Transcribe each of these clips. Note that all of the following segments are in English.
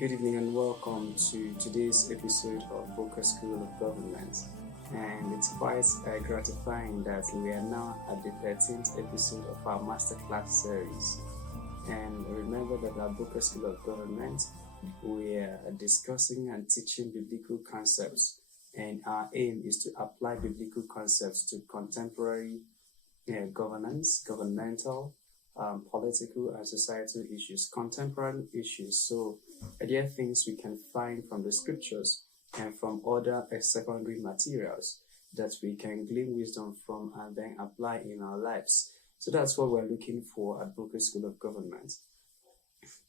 Good evening and welcome to today's episode of Boqer School of Government. And it's quite gratifying that we are now at the 13th episode of our masterclass series. And remember that at Boqer School of Government, we are discussing and teaching biblical concepts. And our aim is to apply biblical concepts to contemporary governance, governmental, political and societal issues, contemporary issues. So there are things we can find from the scriptures and from other secondary materials that we can glean wisdom from and then apply in our lives. So that's what we're looking for at Boqer School of Government.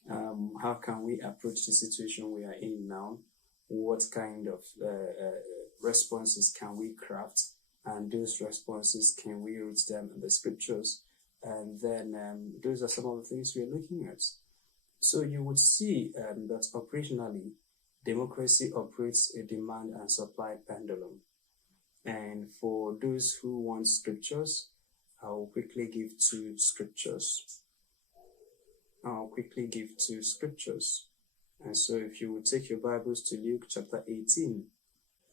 How can we approach the situation we are in now? What kind of responses can we craft? And those responses, can we root them in the scriptures? And then those are some of the things we're looking at. So you would see that operationally, democracy operates a demand and supply pendulum. And for those who want scriptures, I'll quickly give two scriptures. And so if you would take your Bibles to Luke chapter 18.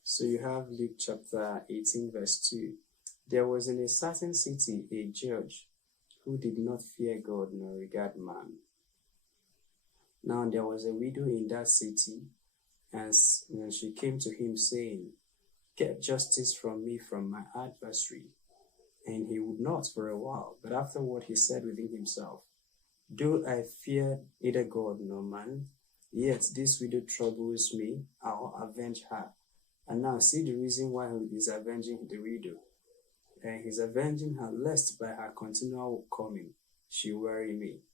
So you have Luke chapter 18 verse 2. There was in a certain city a judge who did not fear God nor regard man. Now there was a widow in that city, and she came to him saying, "Get justice from me from my adversary." And he would not for a while, but afterward he said within himself, "Though I fear neither God nor man, yet this widow troubles me, I'll avenge her." And now see the reason why he is avenging the widow. And he's avenging her lest by her continual coming she weary me.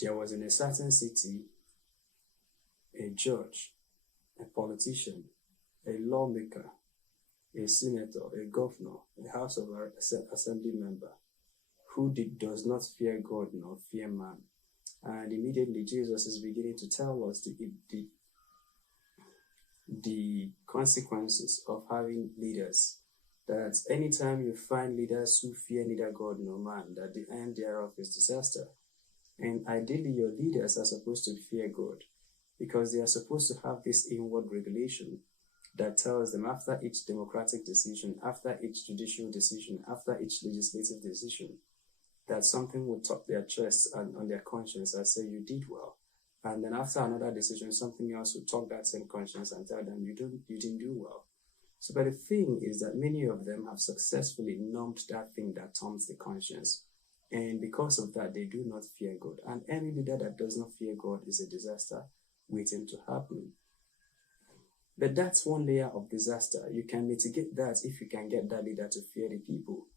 There was in a certain city a judge, a politician, a lawmaker, a senator, a governor, a House of Assembly member, who does not fear God nor fear man. And immediately Jesus is beginning to tell us the consequences of having leaders. That anytime you find leaders who fear neither God nor man, that the end thereof is disaster. And ideally, your leaders are supposed to fear God, because they are supposed to have this inward regulation that tells them after each democratic decision, after each judicial decision, after each legislative decision, that something will tap their chest and on their conscience and say, "You did well." And then after another decision, something else will talk that same conscience and tell them, you didn't do well. So, but the thing is that many of them have successfully numbed that thing that taunts the conscience. And because of that, they do not fear God. And any leader that does not fear God is a disaster waiting to happen. But that's one layer of disaster. You can mitigate that if you can get that leader to fear the people.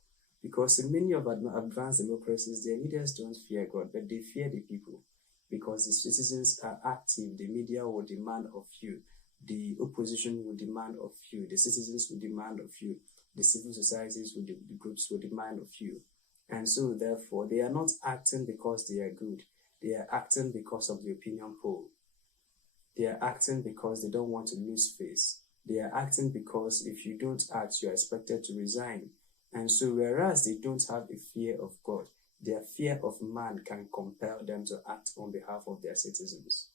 Because in many of advanced democracies, their leaders don't fear God, but they fear the people. Because the citizens are active, the media will demand of you. The opposition will demand of you. The citizens will demand of you. The civil societies, the groups will demand of you. And so, therefore, they are not acting because they are good. They are acting because of the opinion poll. They are acting because they don't want to lose face. They are acting because if you don't act, you are expected to resign. And so, whereas they don't have a fear of God, their fear of man can compel them to act on behalf of their citizens.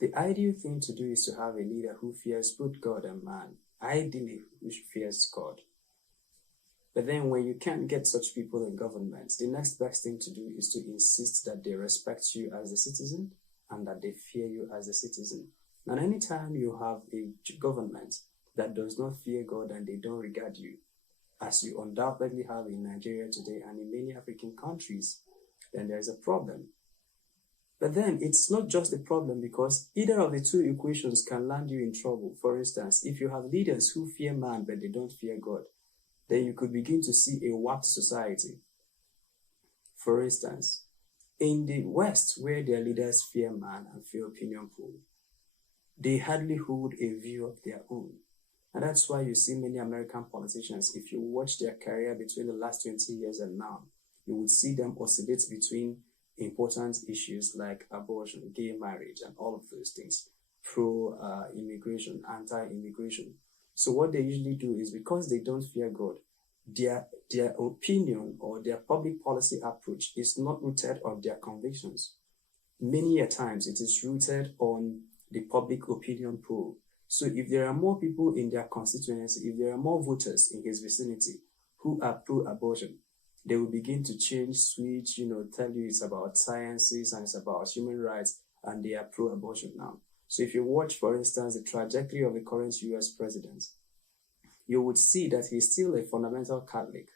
The ideal thing to do is to have a leader who fears both God and man, ideally who fears God. But then when you can't get such people in government, the next best thing to do is to insist that they respect you as a citizen and that they fear you as a citizen. And anytime you have a government that does not fear God and they don't regard you, as you undoubtedly have in Nigeria today and in many African countries, then there's a problem. But then it's not just a problem because either of the two equations can land you in trouble. For instance, if you have leaders who fear man but they don't fear God, then you could begin to see a warped society. For instance, in the West, where their leaders fear man and fear opinion poll, they hardly hold a view of their own. And that's why you see many American politicians, if you watch their career between the last 20 years and now, you would see them oscillate between important issues like abortion, gay marriage, and all of those things, pro-immigration, anti-immigration. So what they usually do is because they don't fear God, their opinion or their public policy approach is not rooted on their convictions. Many a times it is rooted on the public opinion poll. So if there are more people in their constituency, if there are more voters in his vicinity who are pro-abortion, they will begin to change, switch, tell you it's about sciences and it's about human rights, and they are pro-abortion now. So if you watch, for instance, the trajectory of the current US president, you would see that he's still a fundamental Catholic.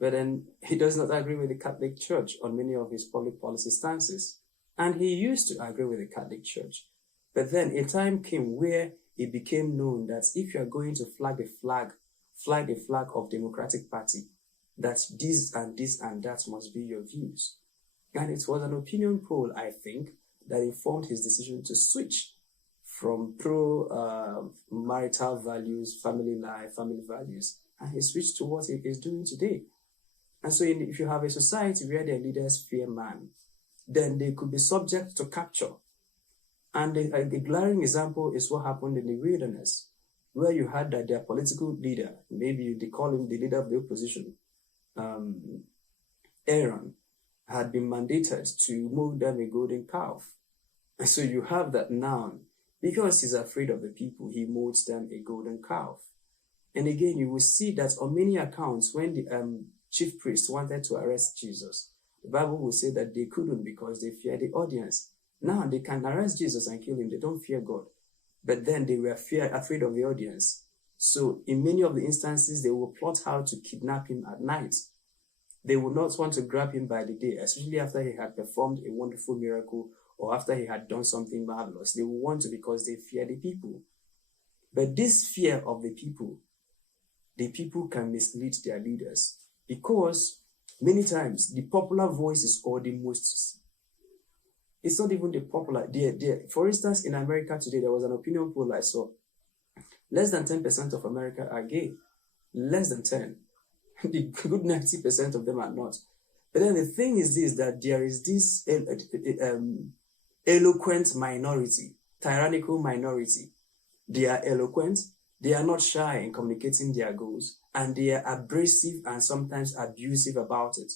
But then he does not agree with the Catholic Church on many of his public policy stances. And he used to agree with the Catholic Church. But then a time came where it became known that if you are going to flag the flag of Democratic Party, that this and this and that must be your views. And it was an opinion poll, I think, that informed his decision to switch from marital values, family life, family values, and he switched to what he is doing today. And so if you have a society where their leaders fear man, then they could be subject to capture. And the glaring example is what happened in the wilderness, where you had that their political leader, maybe they call him the leader of the opposition, Aaron, had been mandated to move them a golden calf. And so you have that now. Because he's afraid of the people, he molds them a golden calf. And again, you will see that on many accounts, when the chief priest wanted to arrest Jesus, the Bible will say that they couldn't because they feared the audience. Now they can arrest Jesus and kill him. They don't fear God. But then they were afraid of the audience. So in many of the instances, they will plot how to kidnap him at night. They would not want to grab him by the day, especially after he had performed a wonderful miracle or after he had done something marvelous. They will want to because they fear the people. But this fear of the people can mislead their leaders, because many times the popular voices or the most, it's not even the popular. For instance, in America today, there was an opinion poll I saw. Less than 10% of America are gay. Less than 10. The good 90% of them are not. But then the thing is this, that there is this eloquent minority, tyrannical minority. They are eloquent, they are not shy in communicating their goals, and they are abrasive and sometimes abusive about it.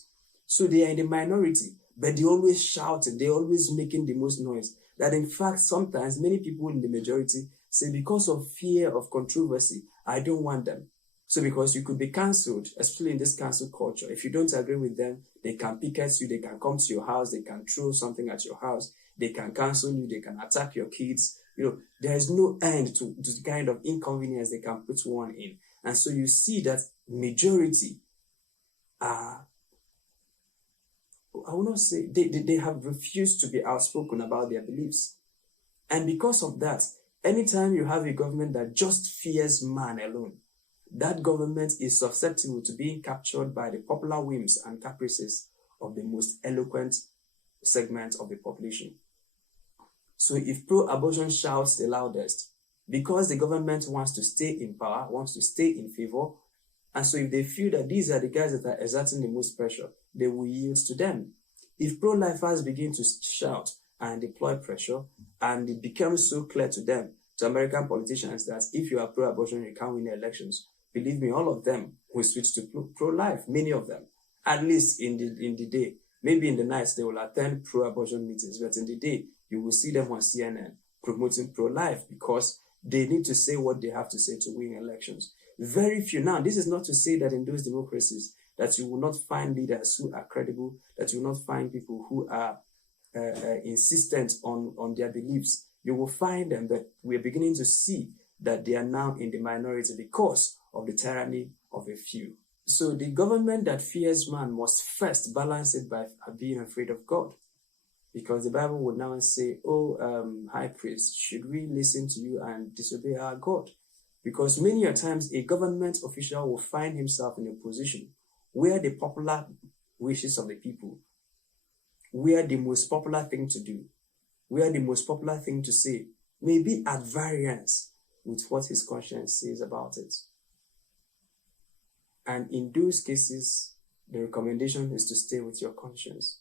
So they are in the minority, but they always shouting, they always making the most noise. That in fact, sometimes many people in the majority say, because of fear of controversy, I don't want them. So because you could be cancelled, especially in this cancel culture, if you don't agree with them, they can picket you, they can come to your house, they can throw something at your house, they can cancel you, they can attack your kids. There is no end to the kind of inconvenience they can put one in. And so you see that majority are, I will not say, they have refused to be outspoken about their beliefs. And because of that, anytime you have a government that just fears man alone, that government is susceptible to being captured by the popular whims and caprices of the most eloquent segment of the population. So if pro-abortion shouts the loudest, because the government wants to stay in power, wants to stay in favor, and so if they feel that these are the guys that are exerting the most pressure, they will yield to them. If pro-lifers begin to shout and deploy pressure, and it becomes so clear to them, to American politicians, that if you are pro-abortion, you can't win the elections, believe me, all of them will switch to pro-life, many of them, at least in the day. Maybe in the nights they will attend pro-abortion meetings, but in the day, you will see them on CNN promoting pro-life, because they need to say what they have to say to win elections. Very few. Now, this is not to say that in those democracies that you will not find leaders who are credible, that you will not find people who are insistent on their beliefs. You will find them, but we are beginning to see that they are now in the minority because of the tyranny of a few. So the government that fears man must first balance it by being afraid of God. Because the Bible would now say, high priest, should we listen to you and disobey our God? Because many a times a government official will find himself in a position where the popular wishes of the people, where the most popular thing to do, where the most popular thing to say may be at variance with what his conscience says about it. And in those cases, the recommendation is to stay with your conscience.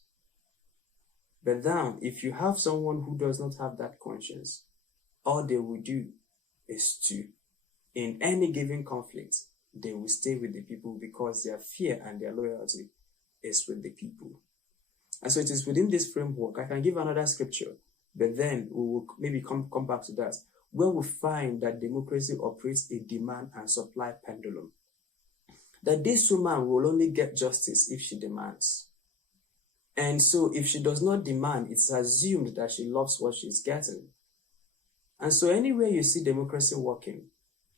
But then, if you have someone who does not have that conscience, all they will do is to, in any given conflict, they will stay with the people because their fear and their loyalty is with the people. And so it is within this framework. I can give another scripture, but then we will maybe come back to that, where we find that democracy operates a demand and supply pendulum. That this woman will only get justice if she demands. And so if she does not demand, it's assumed that she loves what she's getting. And so anywhere you see democracy working,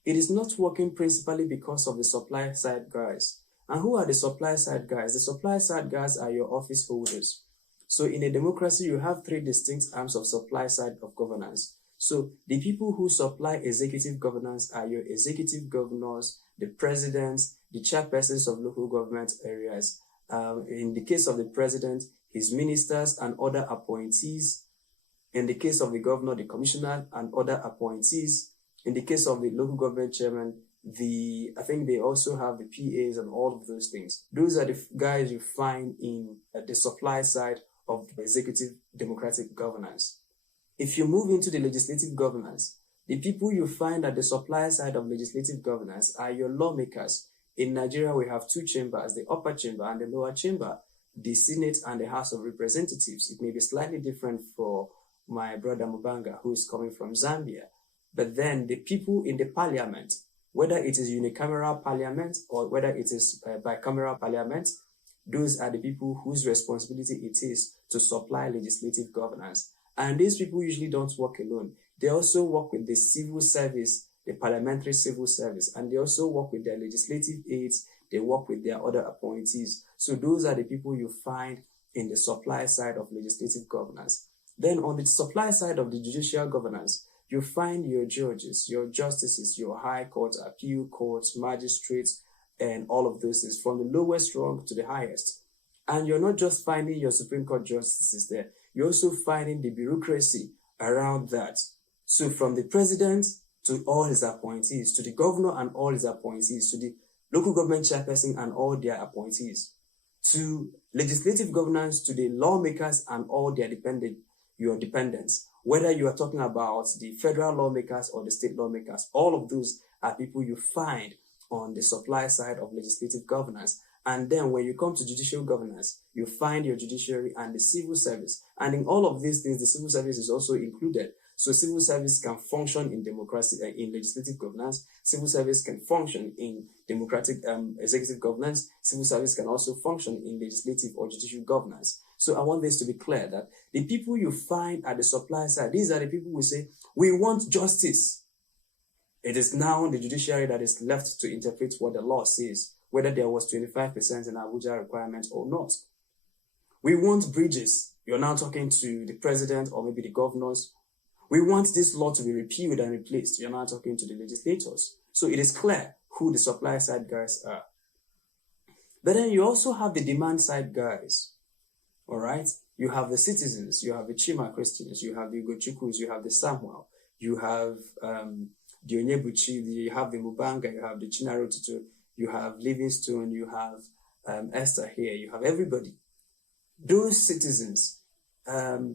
it is not working principally because of the supply side guys. And who are the supply side guys? The supply side guys are your office holders. So in a democracy, you have three distinct arms of supply side of governance. So the people who supply executive governance are your executive governors, the presidents, the chairpersons of local government areas. In the case of the president, his ministers and other appointees. In the case of the governor, the commissioner and other appointees. In the case of the local government chairman, I think they also have the PAs and all of those things. Those are the guys you find in the supply side of the executive democratic governance. If you move into the legislative governance, the people you find at the supply side of legislative governance are your lawmakers. In Nigeria, we have two chambers, the upper chamber and the lower chamber, the Senate and the House of Representatives. It may be slightly different for my brother Mubanga, who is coming from Zambia. But then the people in the parliament, whether it is unicameral parliament or whether it is bicameral parliament, those are the people whose responsibility it is to supply legislative governance. And these people usually don't work alone. They also work with the civil service, the parliamentary civil service, and they also work with their legislative aides. They work with their other appointees. So those are the people you find in the supply side of legislative governance. Then on the supply side of the judicial governance, you find your judges, your justices, your high courts, appeal courts, magistrates, and all of those things, from the lowest rung to the highest. And you're not just finding your Supreme Court justices there, you're also finding the bureaucracy around that. So from the president to all his appointees, to the governor and all his appointees, to the local government chairperson and all their appointees, to legislative governance, to the lawmakers and all their your dependents. Whether you are talking about the federal lawmakers or the state lawmakers, all of those are people you find on the supply side of legislative governance. And then when you come to judicial governance, you find your judiciary and the civil service. And in all of these things, the civil service is also included. So civil service can function in democracy, in legislative governance. Civil service can function in democratic executive governance. Civil service can also function in legislative or judicial governance. So I want this to be clear that the people you find at the supply side, these are the people who say, we want justice. It is now the judiciary that is left to interpret what the law says, whether there was 25% in Abuja requirement or not. We want bridges. You're now talking to the president or maybe the governors. We want this law to be repealed and replaced. You're now talking to the legislators. So it is clear who the supply side guys are. But then you also have the demand side guys. All right? You have the citizens. You have the Chima Christians. You have the Ugochukwus. You have the Samuel. You have the Onyebuchi. You have the Mubanga. You have the Chinaro Tutu. You have Livingstone. You have Esther here. You have everybody. Those citizens,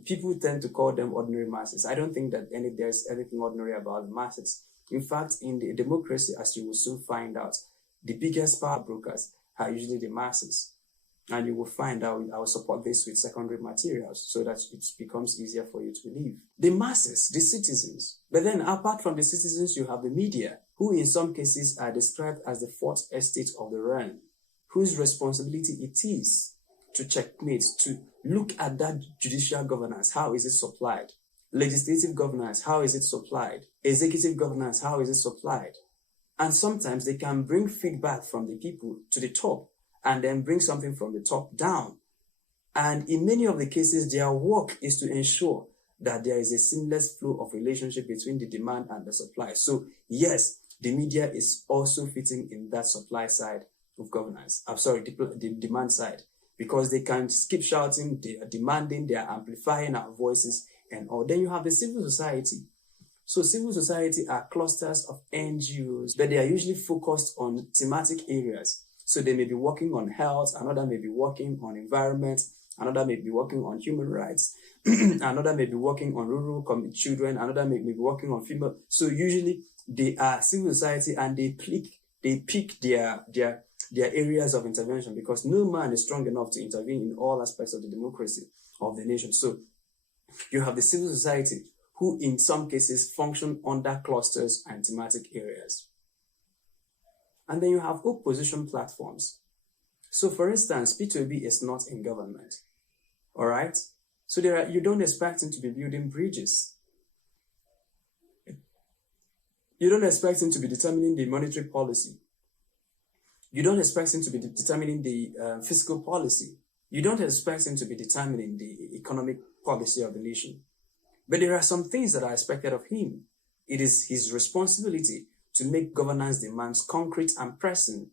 people tend to call them ordinary masses. I don't think that there's anything ordinary about the masses. In fact, in the democracy, as you will soon find out, the biggest power brokers are usually the masses. And you will find out, I will support this with secondary materials so that it becomes easier for you to live. The masses, the citizens. But then apart from the citizens, you have the media, who in some cases are described as the fourth estate of the realm, whose responsibility it is to checkmate, to look at that judicial governance. How is it supplied? Legislative governance, how is it supplied? Executive governance, how is it supplied? And sometimes they can bring feedback from the people to the top and then bring something from the top down. And in many of the cases, their work is to ensure that there is a seamless flow of relationship between the demand and the supply. So yes, the media is also fitting in that supply side of governance. The demand side. Because they can keep shouting, they are demanding, they are amplifying our voices and all. Then you have the civil society. So civil society are clusters of NGOs, but they are usually focused on thematic areas. So they may be working on health, another may be working on environment, another may be working on human rights, another may be working on rural children, another may be working on female. So usually they are civil society and they pick they pick their areas of intervention, because no man is strong enough to intervene in all aspects of the democracy of the nation. So you have the civil society, who in some cases function under clusters and thematic areas. And then you have opposition platforms. So for instance, P2B is not in government. All right? So you don't expect him to be building bridges. You don't expect him to be determining the monetary policy. You don't expect him to be determining the fiscal policy. You don't expect him to be determining the economic policy of the nation. But there are some things that are expected of him. It is his responsibility to make governance demands concrete and pressing.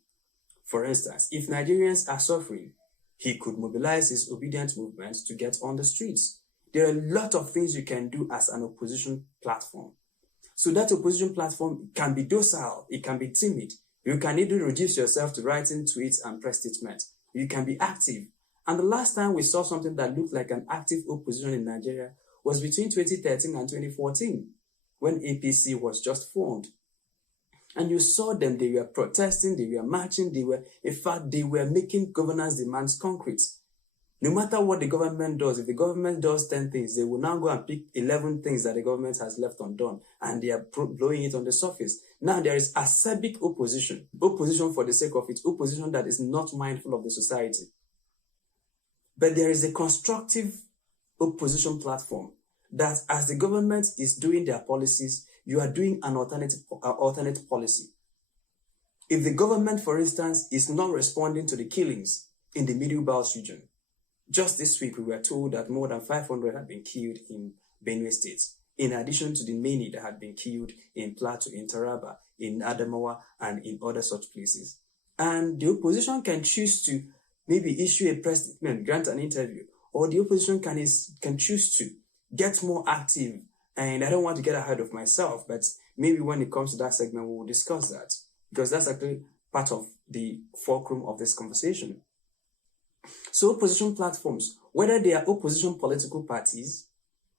For instance, if Nigerians are suffering, he could mobilize his obedient movement to get on the streets. There are a lot of things you can do as an opposition platform. So that opposition platform can be docile, it can be timid. You can either reduce yourself to writing tweets and press statements. You can be active. And the last time we saw something that looked like an active opposition in Nigeria was between 2013 and 2014, when APC was just formed. And you saw them, they were protesting, they were marching, they were making governance demands concrete. No matter what the government does, if the government does 10 things, they will now go and pick 11 things that the government has left undone, and they are blowing it on the surface. Now there is acerbic opposition for the sake of it, opposition that is not mindful of the society. But there is a constructive opposition platform that as the government is doing their policies, you are doing an alternate policy. If the government, for instance, is not responding to the killings in the Middle Belt region, just this week we were told that more than 500 had been killed in Benue State, in addition to the many that had been killed in Plateau, in Taraba, in Adamawa, and in other such places. And the opposition can choose to maybe issue a press statement, grant an interview, or the opposition can choose to get more active. And I don't want to get ahead of myself, but maybe when it comes to that segment, we will discuss that, because that's actually part of the fulcrum of this conversation. So opposition platforms, whether they are opposition political parties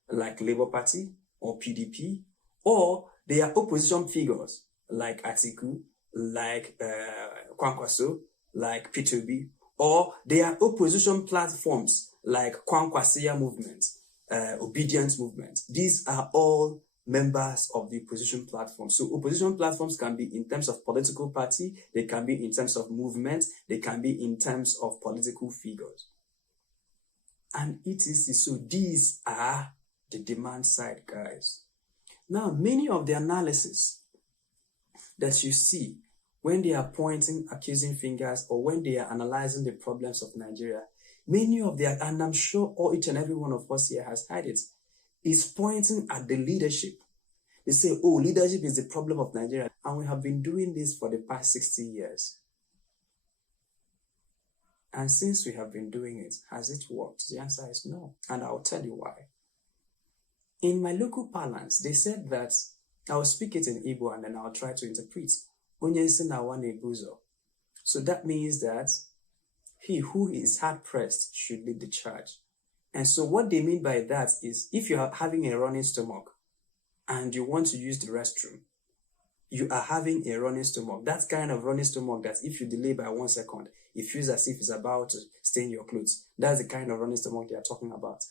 like Labour Party or PDP, or they are opposition figures like Atiku, like Kwankwaso, like P2B, or they are opposition platforms like Kwankwasiya movement, obedience movement. These are all members of the opposition platform. So opposition platforms can be in terms of political party, they can be in terms of movement, they can be in terms of political figures. And so these are the demand side, guys. Now, many of the analysis that you see when they are pointing accusing fingers, or when they are analyzing the problems of Nigeria, many of their, and I'm sure each and every one of us here has had it, is pointing at the leadership. They say, oh, leadership is the problem of Nigeria. And we have been doing this for the past 60 years. And since we have been doing it, has it worked? The answer is no. And I'll tell you why. In my local parlance, they said that, I'll speak it in Igbo and then I'll try to interpret. So that means that he who is hard-pressed should lead the charge. And so what they mean by that is, if you are having a running stomach and you want to use the restroom, you are having a running stomach. That kind of running stomach that if you delay by 1 second, it feels as if it's about to stain your clothes. That's the kind of running stomach they are talking about.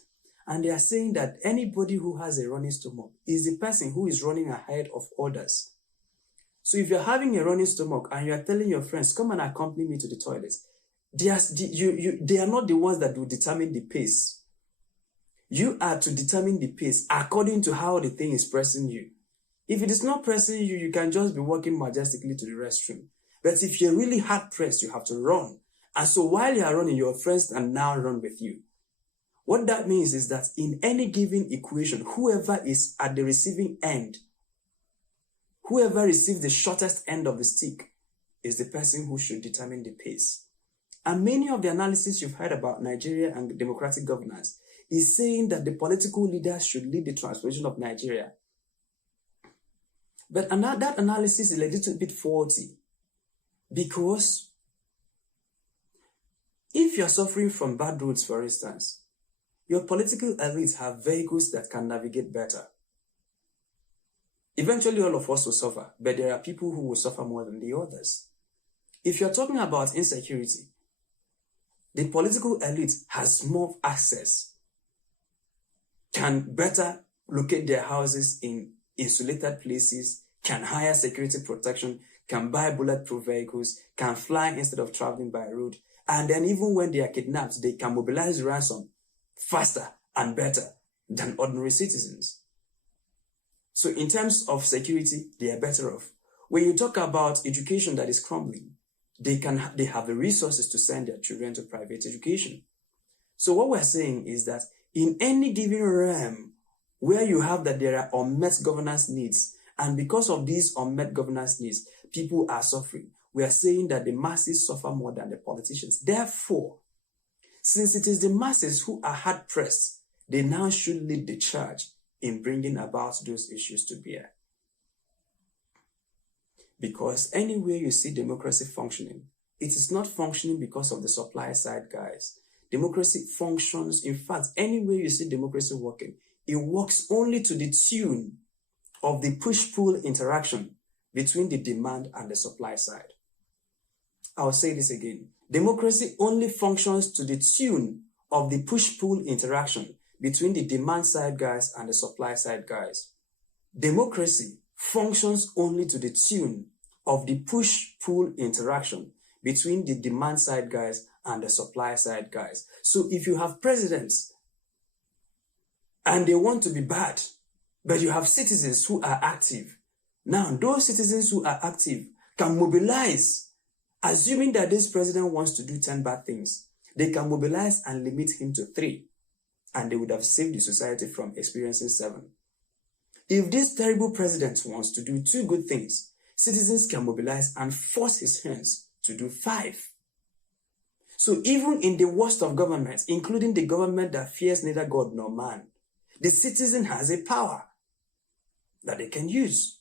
And they are saying that anybody who has a running stomach is the person who is running ahead of others. So if you're having a running stomach and you are telling your friends, come and accompany me to the toilet, they are not the ones that will determine the pace. You are to determine the pace according to how the thing is pressing you. If it is not pressing you, you can just be walking majestically to the restroom. But if you're really hard pressed, you have to run. And so while you are running, your friends can now run with you. What that means is that in any given equation, whoever is at the receiving end, whoever receives the shortest end of the stick is the person who should determine the pace. And many of the analysis you've heard about Nigeria and democratic governance is saying that the political leaders should lead the transformation of Nigeria. But that analysis is a little bit faulty, because if you're suffering from bad roads, for instance, your political elites have vehicles that can navigate better. Eventually, all of us will suffer, but there are people who will suffer more than the others. If you're talking about insecurity, the political elite has more access, can better locate their houses in insulated places, can hire security protection, can buy bulletproof vehicles, can fly instead of traveling by road. And then even when they are kidnapped, they can mobilize ransom faster and better than ordinary citizens. So in terms of security, they are better off. When you talk about education that is crumbling, they have the resources to send their children to private education. So what we're saying is that in any given realm where you have that there are unmet governance needs, and because of these unmet governance needs, people are suffering, we are saying that the masses suffer more than the politicians. Therefore, since it is the masses who are hard-pressed, they now should lead the charge in bringing about those issues to bear. Because anywhere you see democracy functioning, it is not functioning because of the supply side guys. Democracy functions, in fact, anywhere you see democracy working, it works only to the tune of the push-pull interaction between the demand and the supply side. I'll say this again. Democracy only functions to the tune of the push-pull interaction between the demand side guys and the supply side guys. Democracy functions only to the tune of the push-pull interaction between the demand side guys and the supply side guys. So if you have presidents and they want to be bad, but you have citizens who are active, now those citizens who are active can mobilize, assuming that this president wants to do 10 bad things, they can mobilize and limit him to 3, and they would have saved the society from experiencing 7. If this terrible president wants to do 2 good things, citizens can mobilize and force his hands to do 5. So even in the worst of governments, including the government that fears neither God nor man, the citizen has a power that they can use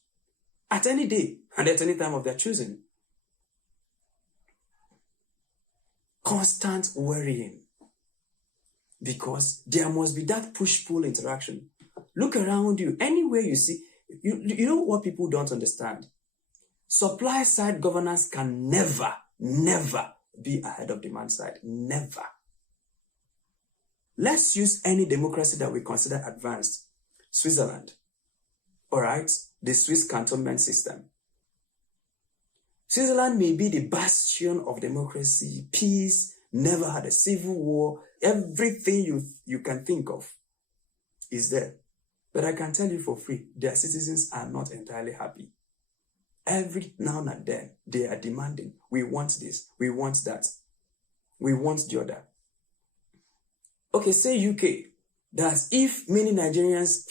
at any day and at any time of their choosing. Constant worrying, because there must be that push-pull interaction. Look around you, anywhere you see, you know what people don't understand? Supply side governance can never be ahead of demand side. Never. Let's use any democracy that we consider advanced. Switzerland. All right? The Swiss cantonment system. Switzerland may be the bastion of democracy, peace, never had a civil war. Everything you can think of is there. But I can tell you for free, their citizens are not entirely happy. Every now and then, they are demanding, we want this, we want that, we want the other. Okay, say UK. That if many Nigerians,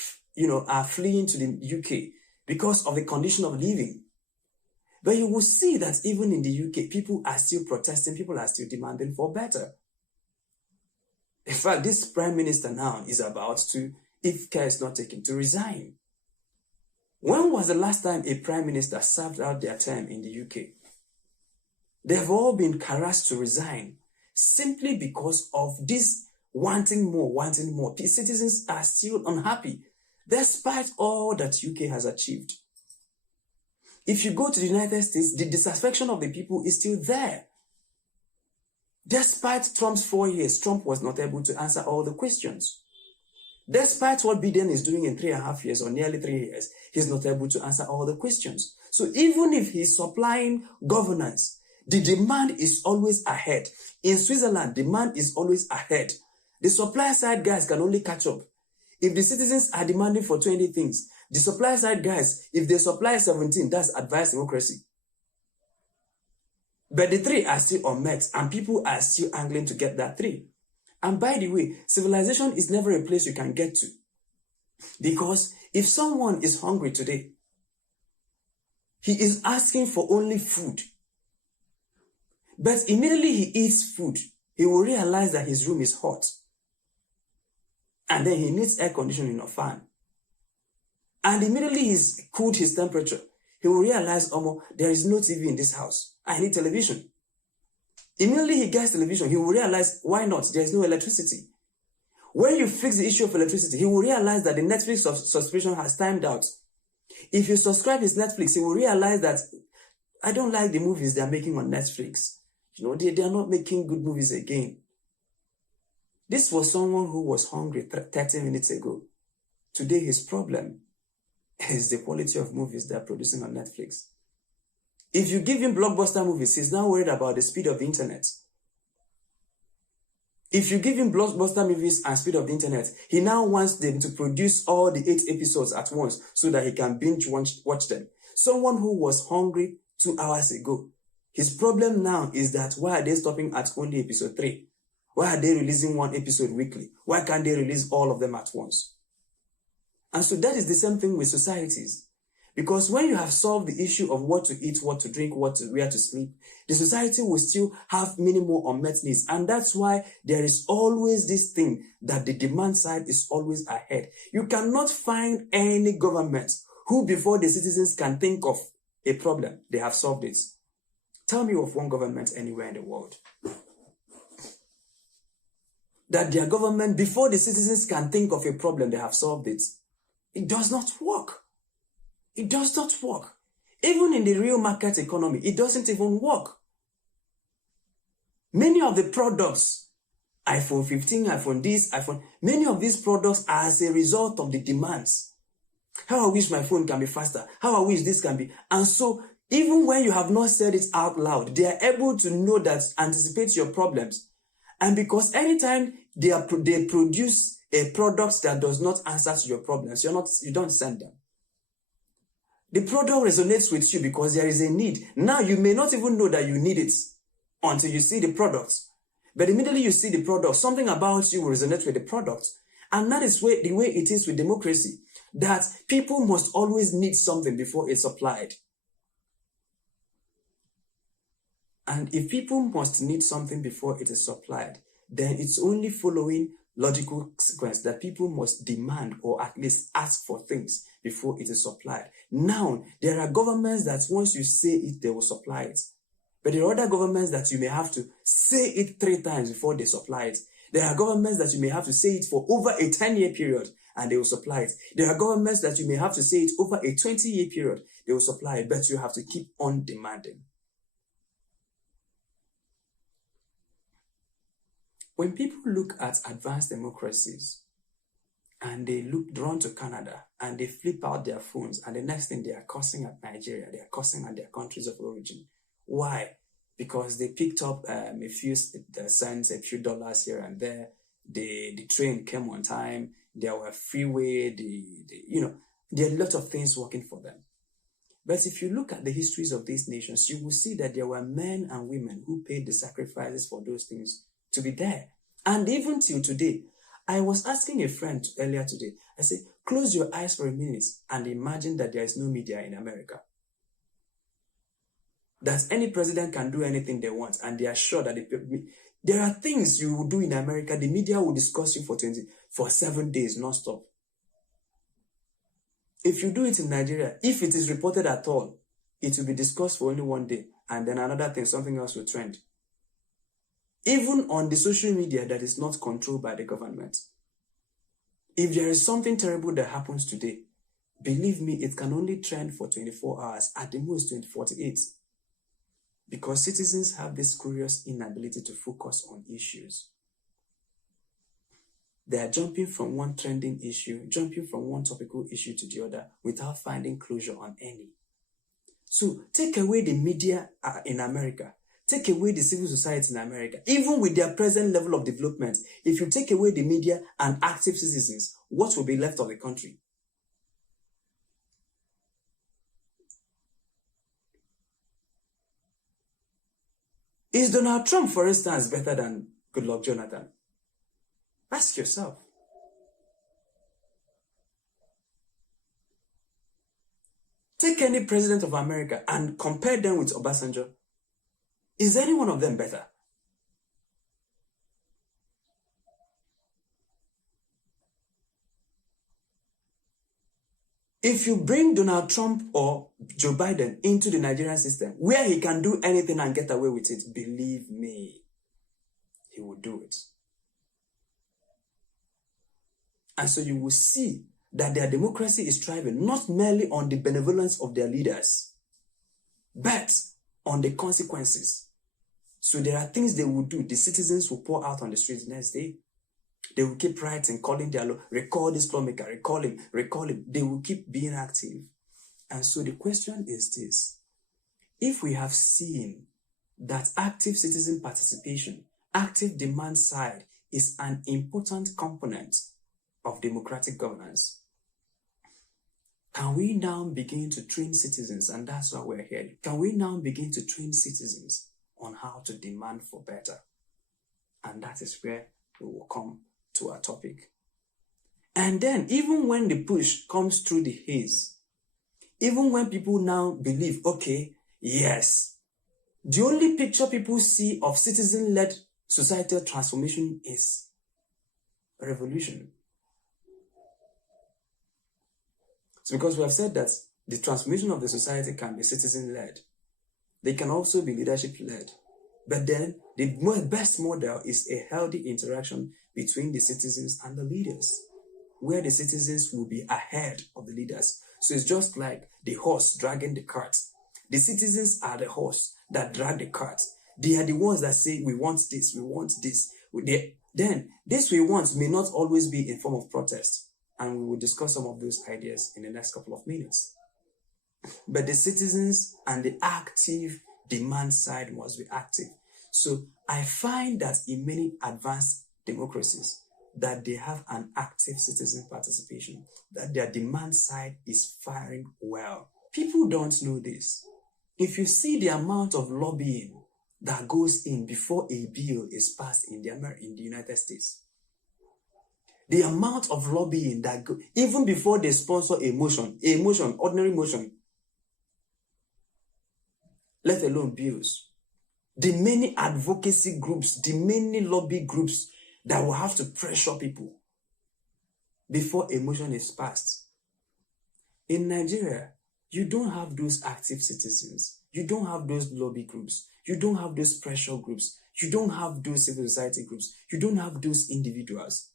are fleeing to the UK because of the condition of living, but you will see that even in the UK, people are still protesting, people are still demanding for better. In fact, this prime minister now is about to, if care is not taken, to resign. When was the last time a prime minister served out their term in the UK? They have all been harassed to resign simply because of this wanting more. Citizens are still unhappy, despite all that UK has achieved. If you go to the United States, the dissatisfaction of the people is still there. Despite Trump's 4 years, Trump was not able to answer all the questions. Despite what Biden is doing in 3.5 years or nearly 3 years, he's not able to answer all the questions. So even if he's supplying governance, the demand is always ahead. In Switzerland, demand is always ahead. The supply side guys can only catch up. If the citizens are demanding for 20 things, the supply side guys, if they supply 17, that's advanced democracy. But the 3 are still unmet, and people are still angling to get that 3. And by the way, civilization is never a place you can get to. Because if someone is hungry today, he is asking for only food. But immediately he eats food, he will realize that his room is hot. And then he needs air conditioning or fan. And immediately he's cooled his temperature, he will realize, there is no TV in this house. I need television. Immediately he gets television, he will realize, why not? There is no electricity. When you fix the issue of electricity, he will realize that the Netflix subscription has timed out. If you subscribe his Netflix, he will realize that I don't like the movies they're making on Netflix. They are not making good movies again. This was someone who was hungry 30 minutes ago. Today, his problem is the quality of movies they're producing on Netflix. If you give him blockbuster movies, he's now worried about the speed of the internet. If you give him blockbuster movies and speed of the internet, he now wants them to produce all the 8 episodes at once so that he can binge watch them. Someone who was hungry 2 hours ago. His problem now is that why are they stopping at only episode 3? Why are they releasing 1 episode weekly? Why can't they release all of them at once? And so that is the same thing with societies. Because when you have solved the issue of what to eat, what to drink, where to sleep, the society will still have many more unmet needs. And that's why there is always this thing that the demand side is always ahead. You cannot find any government who, before the citizens can think of a problem, they have solved it. Tell me of one government anywhere in the world that their government, before the citizens can think of a problem, they have solved it. It does not work. It does not work. Even in the real market economy, it doesn't even work. Many of the products, iPhone 15, iPhone this, many of these products are as a result of the demands. How I wish my phone can be faster. How I wish this can be. And so, even when you have not said it out loud, they are able to know that, anticipate your problems. And because anytime they produce a product that does not answer to your problems, you don't send them. The product resonates with you because there is a need. Now, you may not even know that you need it until you see the product. But immediately you see the product, something about you will resonate with the product. And that is the way it is with democracy, that people must always need something before it's applied. And if people must need something before it is supplied, then it's only following logical sequence that people must demand or at least ask for things before it is supplied. Now, there are governments that once you say it, they will supply it. But there are other governments that you may have to say it 3 times before they supply it. There are governments that you may have to say it for over a 10-year period and they will supply it. There are governments that you may have to say it over a 20-year period, they will supply it, but you have to keep on demanding. When people look at advanced democracies and they look drawn to Canada and they flip out their phones and the next thing they are cursing at Nigeria, they are cursing at their countries of origin. Why? Because they picked up a few cents, a few dollars here and there. The train came on time. There were freeway. There are a lot of things working for them. But if you look at the histories of these nations, you will see that there were men and women who paid the sacrifices for those things to be there. And even till today, I was asking a friend earlier today, I said, close your eyes for a minute and imagine that there is no media in America. That any president can do anything they want and they are sure that there are things you will do in America, the media will discuss you for 7 days non-stop. If you do it in Nigeria, if it is reported at all, it will be discussed for only 1 day and then another thing, something else will trend. Even on the social media that is not controlled by the government. If there is something terrible that happens today, believe me, it can only trend for 24 hours, at the most 48. Because citizens have this curious inability to focus on issues. They are jumping from one trending issue, jumping from one topical issue to the other without finding closure on any. So take away the media in America. Take away the civil society in America. Even with their present level of development, if you take away the media and active citizens, what will be left of the country? Is Donald Trump, for instance, better than Goodluck Jonathan? Ask yourself. Take any president of America and compare them with Obasanjo. Is any one of them better? If you bring Donald Trump or Joe Biden into the Nigerian system, where he can do anything and get away with it, believe me, he will do it. And so you will see that their democracy is thriving not merely on the benevolence of their leaders, but on the consequences. So there are things they will do. The citizens will pour out on the streets the next day. They will keep writing, calling their law, recall this lawmaker, recall him. They will keep being active. And so the question is this: if we have seen that active citizen participation, active demand side is an important component of democratic governance, can we now begin to train citizens? And that's why we're here. Can we now begin to train citizens on how to demand for better? And that is where we will come to our topic. And then, even when the push comes through the haze, even when people now believe, okay, yes, the only picture people see of citizen-led societal transformation is a revolution. It's because we have said that the transformation of the society can be citizen-led. They can also be leadership-led. But then the best model is a healthy interaction between the citizens and the leaders, where the citizens will be ahead of the leaders. So it's just like the horse dragging the cart. The citizens are the horse that drag the cart. They are the ones that say, we want this, we want this. Then this we want may not always be in form of protest. And we will discuss some of those ideas in the next couple of minutes. But the citizens and the active demand side must be active. So I find that in many advanced democracies, that they have an active citizen participation, that their demand side is firing well. People don't know this. If you see the amount of lobbying that goes in before a bill is passed in the United States, the amount of lobbying that go, even before they sponsor a motion, ordinary motion, let alone bills, the many advocacy groups, the many lobby groups that will have to pressure people before a motion is passed. In Nigeria, you don't have those active citizens. You don't have those lobby groups. You don't have those pressure groups. You don't have those civil society groups. You don't have those individuals.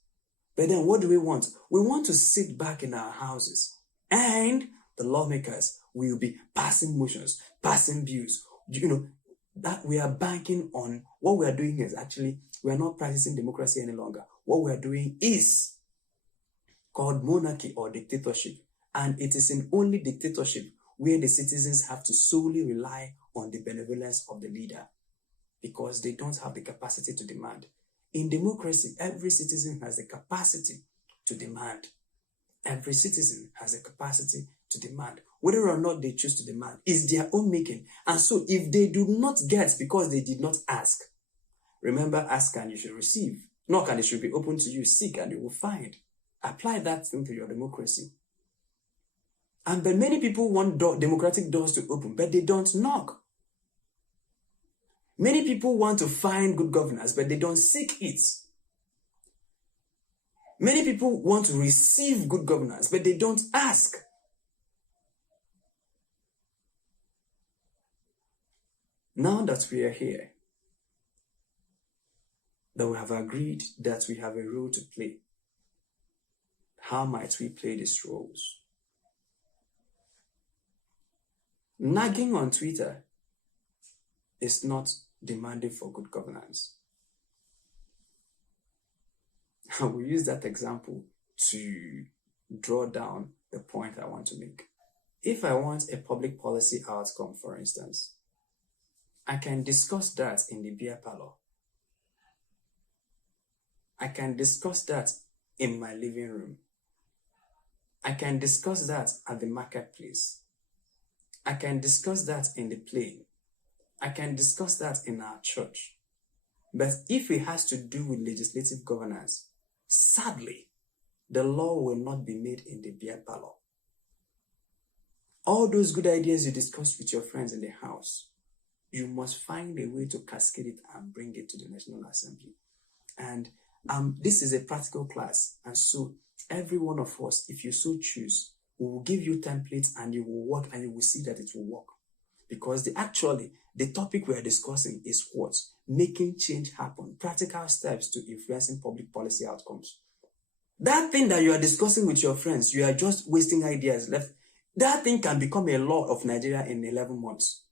But then what do we want? We want to sit back in our houses, and the lawmakers will be passing motions, passing bills. That we are banking on. What we are doing is actually, we are not practicing democracy any longer. What we are doing is called monarchy or dictatorship. And it is in only dictatorship where the citizens have to solely rely on the benevolence of the leader, because they don't have the capacity to demand. In democracy, every citizen has the capacity to demand. Every citizen has the capacity to demand. Whether or not they choose to demand is their own making. And so if they do not get because they did not ask, remember, ask and you shall receive. Knock and it should be open to you. Seek and you will find. Apply that thing to your democracy. But many people want democratic doors to open, but they don't knock. Many people want to find good governance, but they don't seek it. Many people want to receive good governance, but they don't ask. Now that we are here, that we have agreed that we have a role to play, how might we play these roles? Nagging on Twitter is not demanding for good governance. I will use that example to draw down the point I want to make. If I want a public policy outcome, for instance, I can discuss that in the beer parlor. I can discuss that in my living room. I can discuss that at the marketplace. I can discuss that in the plane. I can discuss that in our church. But if it has to do with legislative governance, sadly, the law will not be made in the beer parlor. All those good ideas you discuss with your friends in the house, you must find a way to cascade it and bring it to the National Assembly. And this is a practical class. And so every one of us, if you so choose, we will give you templates and you will work and you will see that it will work. Because the topic we are discussing is what? Making change happen. Practical steps to influencing public policy outcomes. That thing that you are discussing with your friends, you are just wasting ideas left. That thing can become a law of Nigeria in 11 months.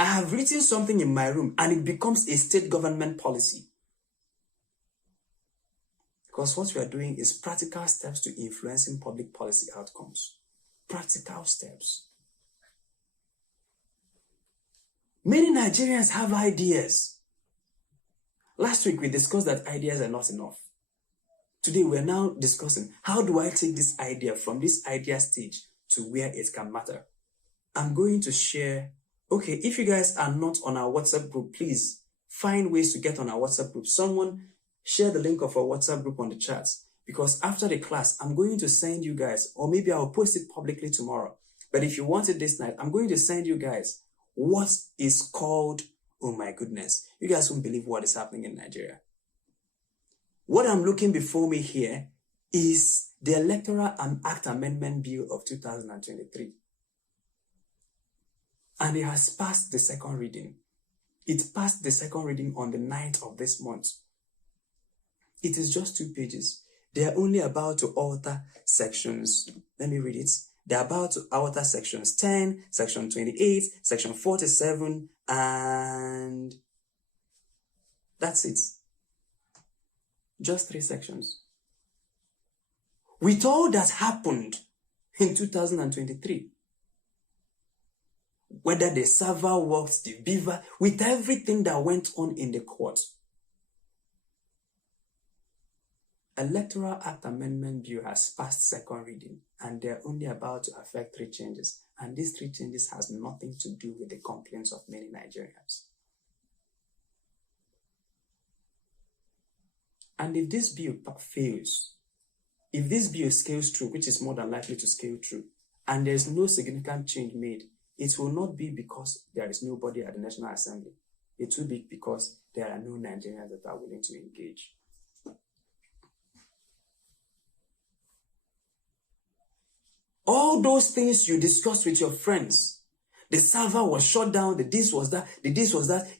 I have written something in my room and it becomes a state government policy. Because what we are doing is practical steps to influencing public policy outcomes. Practical steps. Many Nigerians have ideas. Last week we discussed that ideas are not enough. Today we are now discussing, how do I take this idea from this idea stage to where it can matter? I'm going to share, okay, if you guys are not on our WhatsApp group, please find ways to get on our WhatsApp group. Someone share the link of our WhatsApp group on the chats, because after the class, I'm going to send you guys, or maybe I'll post it publicly tomorrow. But if you want it this night, I'm going to send you guys what is called, oh my goodness, you guys won't believe what is happening in Nigeria. What I'm looking before me here is the Electoral Act Amendment Bill of 2023. And it has passed the second reading. It passed the second reading on the 9th of this month. It is just 2 pages. They are only about to alter sections. Let me read it. They're about to alter sections 10, section 28, section 47, and that's it. Just 3 sections. With all that happened in 2023, whether the server worked, the beaver, with everything that went on in the court, Electoral Act Amendment Bill has passed second reading, and they're only about to affect 3 changes. And these 3 changes has nothing to do with the complaints of many Nigerians. And if this bill fails, if this bill scales through, which is more than likely to scale through, and there's no significant change made, it will not be because there is nobody at the National Assembly. It will be because there are no Nigerians that are willing to engage. All those things you discussed with your friends, the server was shut down, the this was that,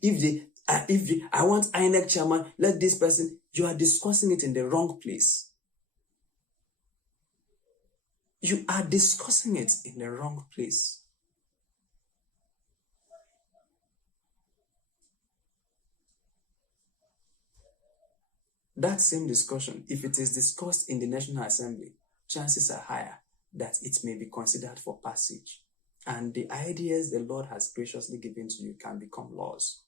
if I want INEC chairman, let this person, you are discussing it in the wrong place. You are discussing it in the wrong place. That same discussion, if it is discussed in the National Assembly, chances are higher that it may be considered for passage. And the ideas the Lord has graciously given to you can become laws.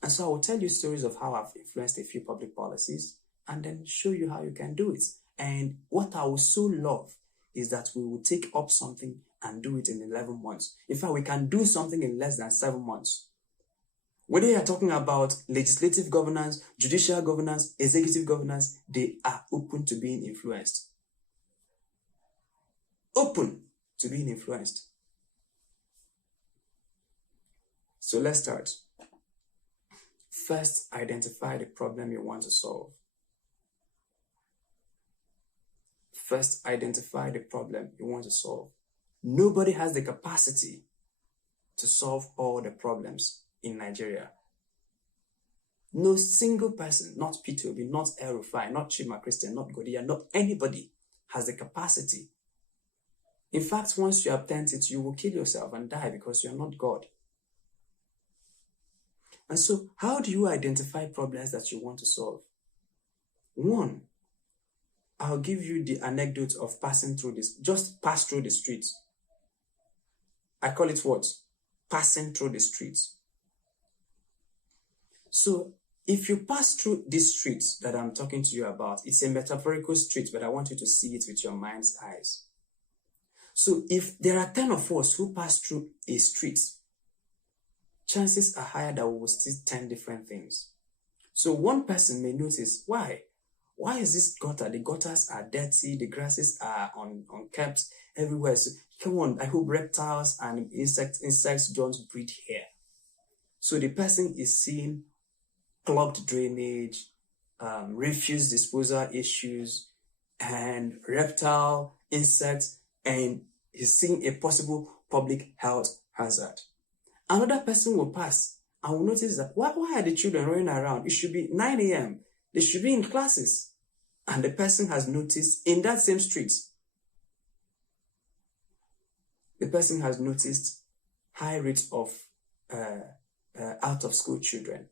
And so I will tell you stories of how I've influenced a few public policies and then show you how you can do it. And what I would so love is that we will take up something and do it in 11 months. In fact, we can do something in less than 7 months. Whether you are talking about legislative governance, judicial governance, executive governance, they are open to being influenced. Open to being influenced. So let's start. First, identify the problem you want to solve. First, identify the problem you want to solve. Nobody has the capacity to solve all the problems in Nigeria. No single person, not P2B, not El Rufai, not Chima Christian, not Godia, not anybody has the capacity. In fact, once you attempt it, you will kill yourself and die because you are not God. And so, how do you identify problems that you want to solve? 1, I'll give you the anecdote of passing through this. Just pass through the streets. I call it what? Passing through the streets. So, if you pass through these streets that I'm talking to you about, it's a metaphorical street, but I want you to see it with your mind's eyes. So, if there are 10 of us who pass through a street, chances are higher that we will see 10 different things. So one person may notice, why is this gutter? The gutters are dirty, the grasses are unkept everywhere. So come on, I hope reptiles and insects don't breed here. So the person is seeing clogged drainage, refuse disposal issues, and reptile, insects, and he's seeing a possible public health hazard. Another person will pass and will notice that, why are the children running around? It should be 9 a.m. They should be in classes. And the person has noticed in that same street, the person has noticed high rates of out of school children.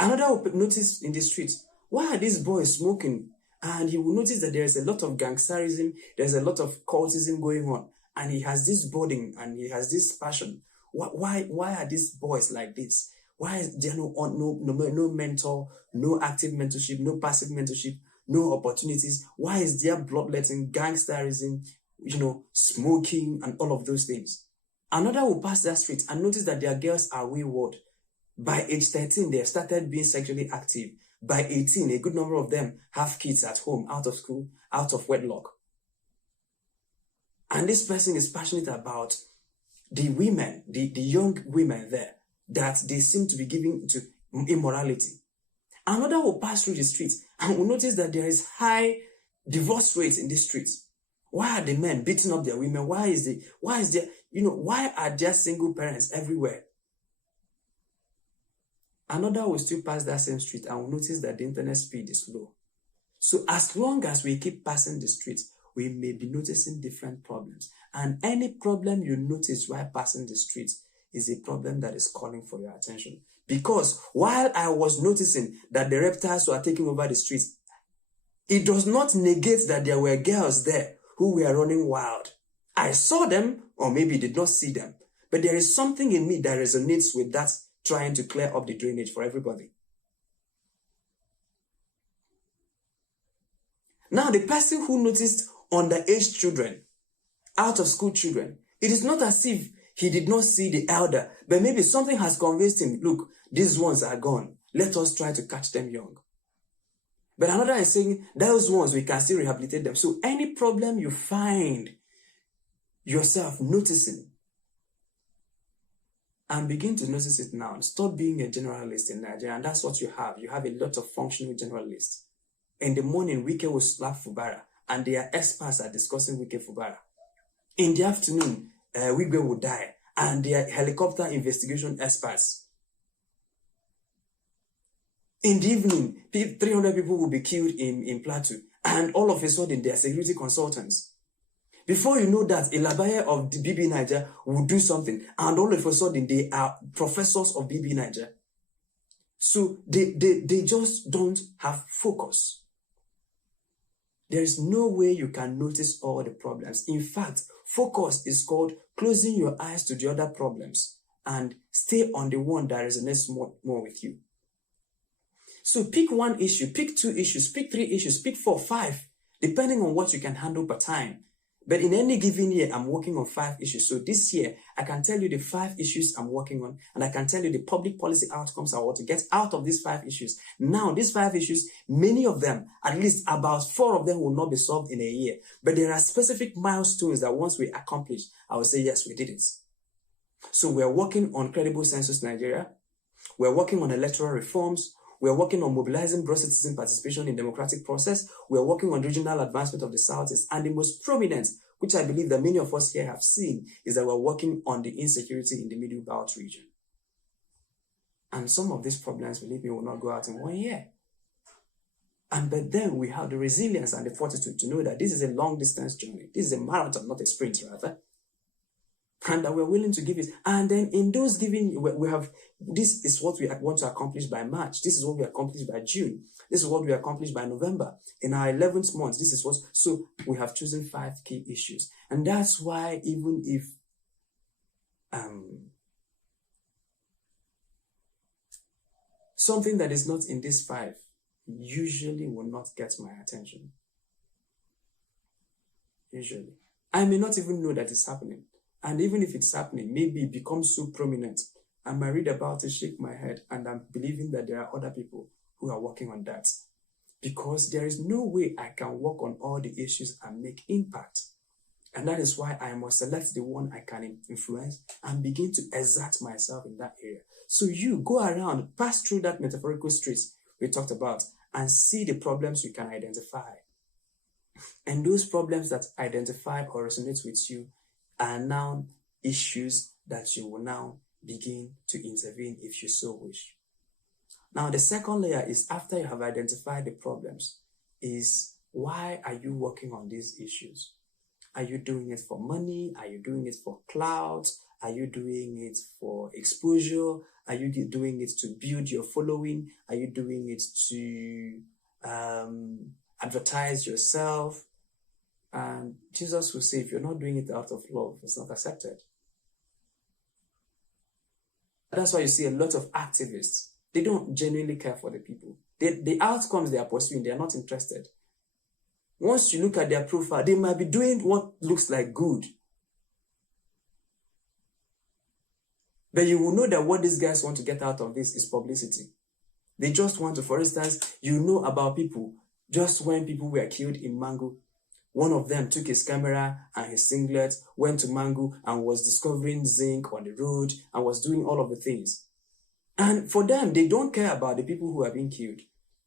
Another will notice in the streets, why are these boys smoking? And he will notice that there is a lot of gangsterism, there's a lot of cultism going on, and he has this burden and he has this passion. Why are these boys like this? Why is there no mentor, no active mentorship, no passive mentorship, no opportunities? Why is there bloodletting, gangsterism, smoking, and all of those things? Another will pass that street and notice that their girls are wayward. By age 13, they have started being sexually active. By 18, a good number of them have kids at home, out of school, out of wedlock. And this person is passionate about the women, the young women there, that they seem to be giving to immorality. Another will pass through the streets and will notice that there is high divorce rates in the streets. Why are the men beating up their women? Why are there single parents everywhere? Another will still pass that same street and will notice that the internet speed is low. So as long as we keep passing the streets, we may be noticing different problems. And any problem you notice while passing the streets is a problem that is calling for your attention. Because while I was noticing that the reptiles were taking over the streets, it does not negate that there were girls there who were running wild. I saw them, or maybe did not see them. But there is something in me that resonates with that, trying to clear up the drainage for everybody. Now, the person who noticed underage children, out of school children, it is not as if he did not see the elder, but maybe something has convinced him, look, these ones are gone. Let us try to catch them young. But another is saying, those ones, we can still rehabilitate them. So any problem you find yourself noticing, and begin to notice it now. Stop being a generalist in Nigeria, and that's what you have. You have a lot of functional generalists. In the morning, Wike will slap Fubara, and their experts are discussing Wike Fubara. In the afternoon, Wigwe will die, and their helicopter investigation experts. In the evening, 300 people will be killed in Plateau, and all of a sudden, they are security consultants. Before you know that, Elabaye of the BB Niger will do something, and all of a sudden, they are professors of BB Niger. So they just don't have focus. There is no way you can notice all the problems. In fact, focus is called closing your eyes to the other problems and stay on the one that resonates more with you. So pick one issue, pick two issues, pick three issues, pick 4, 5, depending on what you can handle per time. But in any given year, I'm working on 5 issues. So this year, I can tell you the 5 issues I'm working on, and I can tell you the public policy outcomes I want to get out of these 5 issues. Now, these 5 issues, many of them, at least about 4 of them will not be solved in a year. But there are specific milestones that once we accomplish, I will say, yes, we did it. So we're working on credible census Nigeria. We're working on electoral reforms. We are working on mobilizing broad citizen participation in democratic process. We are working on regional advancement of the Southeast. And the most prominent, which I believe that many of us here have seen, is that we're working on the insecurity in the Middle Belt region. And some of these problems, believe me, will not go out in 1 year. But then we have the resilience and the fortitude to know that this is a long distance journey. This is a marathon, not a sprint, rather. And that we're willing to give it. And then in those giving, we have, this is what we want to accomplish by March. This is what we accomplished by June. This is what we accomplished by November. In our 11th month, this is what, so we have chosen 5 key issues. And that's why even if, something that is not in these 5 usually will not get my attention. Usually. I may not even know that it's happening. And even if it's happening, maybe it becomes so prominent. I might read about it, shake my head, and I'm believing that there are other people who are working on that. Because there is no way I can work on all the issues and make impact. And that is why I must select the one I can influence and begin to exert myself in that area. So you go around, pass through that metaphorical streets we talked about, and see the problems you can identify. And those problems that identify or resonate with you are now issues that you will now begin to intervene if you so wish. Now, the second layer is, after you have identified the problems, is why are you working on these issues? Are you doing it for money? Are you doing it for clout? Are you doing it for exposure? Are you doing it to build your following? Are you doing it to advertise yourself? And Jesus will say, if you're not doing it out of love, it's not accepted. That's why you see a lot of activists. They don't genuinely care for the people. The outcomes they are pursuing, they are not interested. Once you look at their profile, they might be doing what looks like good. But you will know that what these guys want to get out of this is publicity. They just want to, for instance, you know about people, just when people were killed in Mango, one of them took his camera and his singlet, went to Mango and was discovering zinc on the road and was doing all of the things. And for them, they don't care about the people who are being killed.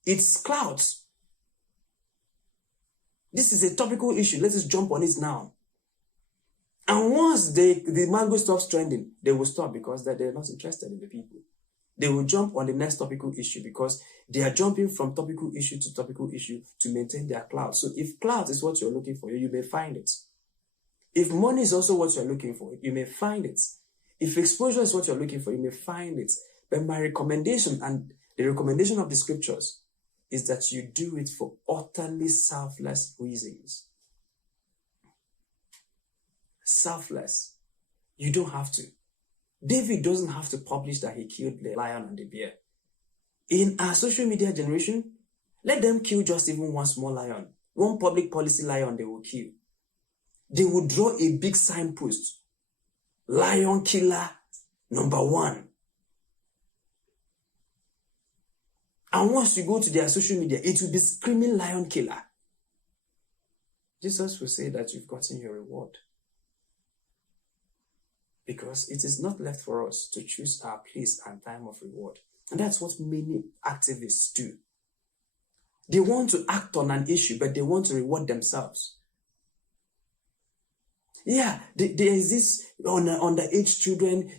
It's clouds. This is a topical issue. Let us jump on it now. And once the Mango stops trending, they will stop because they're not interested in the people. They will jump on the next topical issue because they are jumping from topical issue to topical issue to maintain their clout. So if clout is what you're looking for, you may find it. If money is also what you're looking for, you may find it. If exposure is what you're looking for, you may find it. But my recommendation and the recommendation of the scriptures is that you do it for utterly selfless reasons. Selfless. You don't have to. David doesn't have to publish that he killed the lion and the bear. In our social media generation, let them kill just even one small lion. One public policy lion they will kill. They will draw a big signpost. Lion killer #1. And once you go to their social media, it will be screaming lion killer. Jesus will say that you've gotten your reward. Because it is not left for us to choose our place and time of reward. And that's what many activists do. They want to act on an issue, but they want to reward themselves. Yeah, there is this underage children,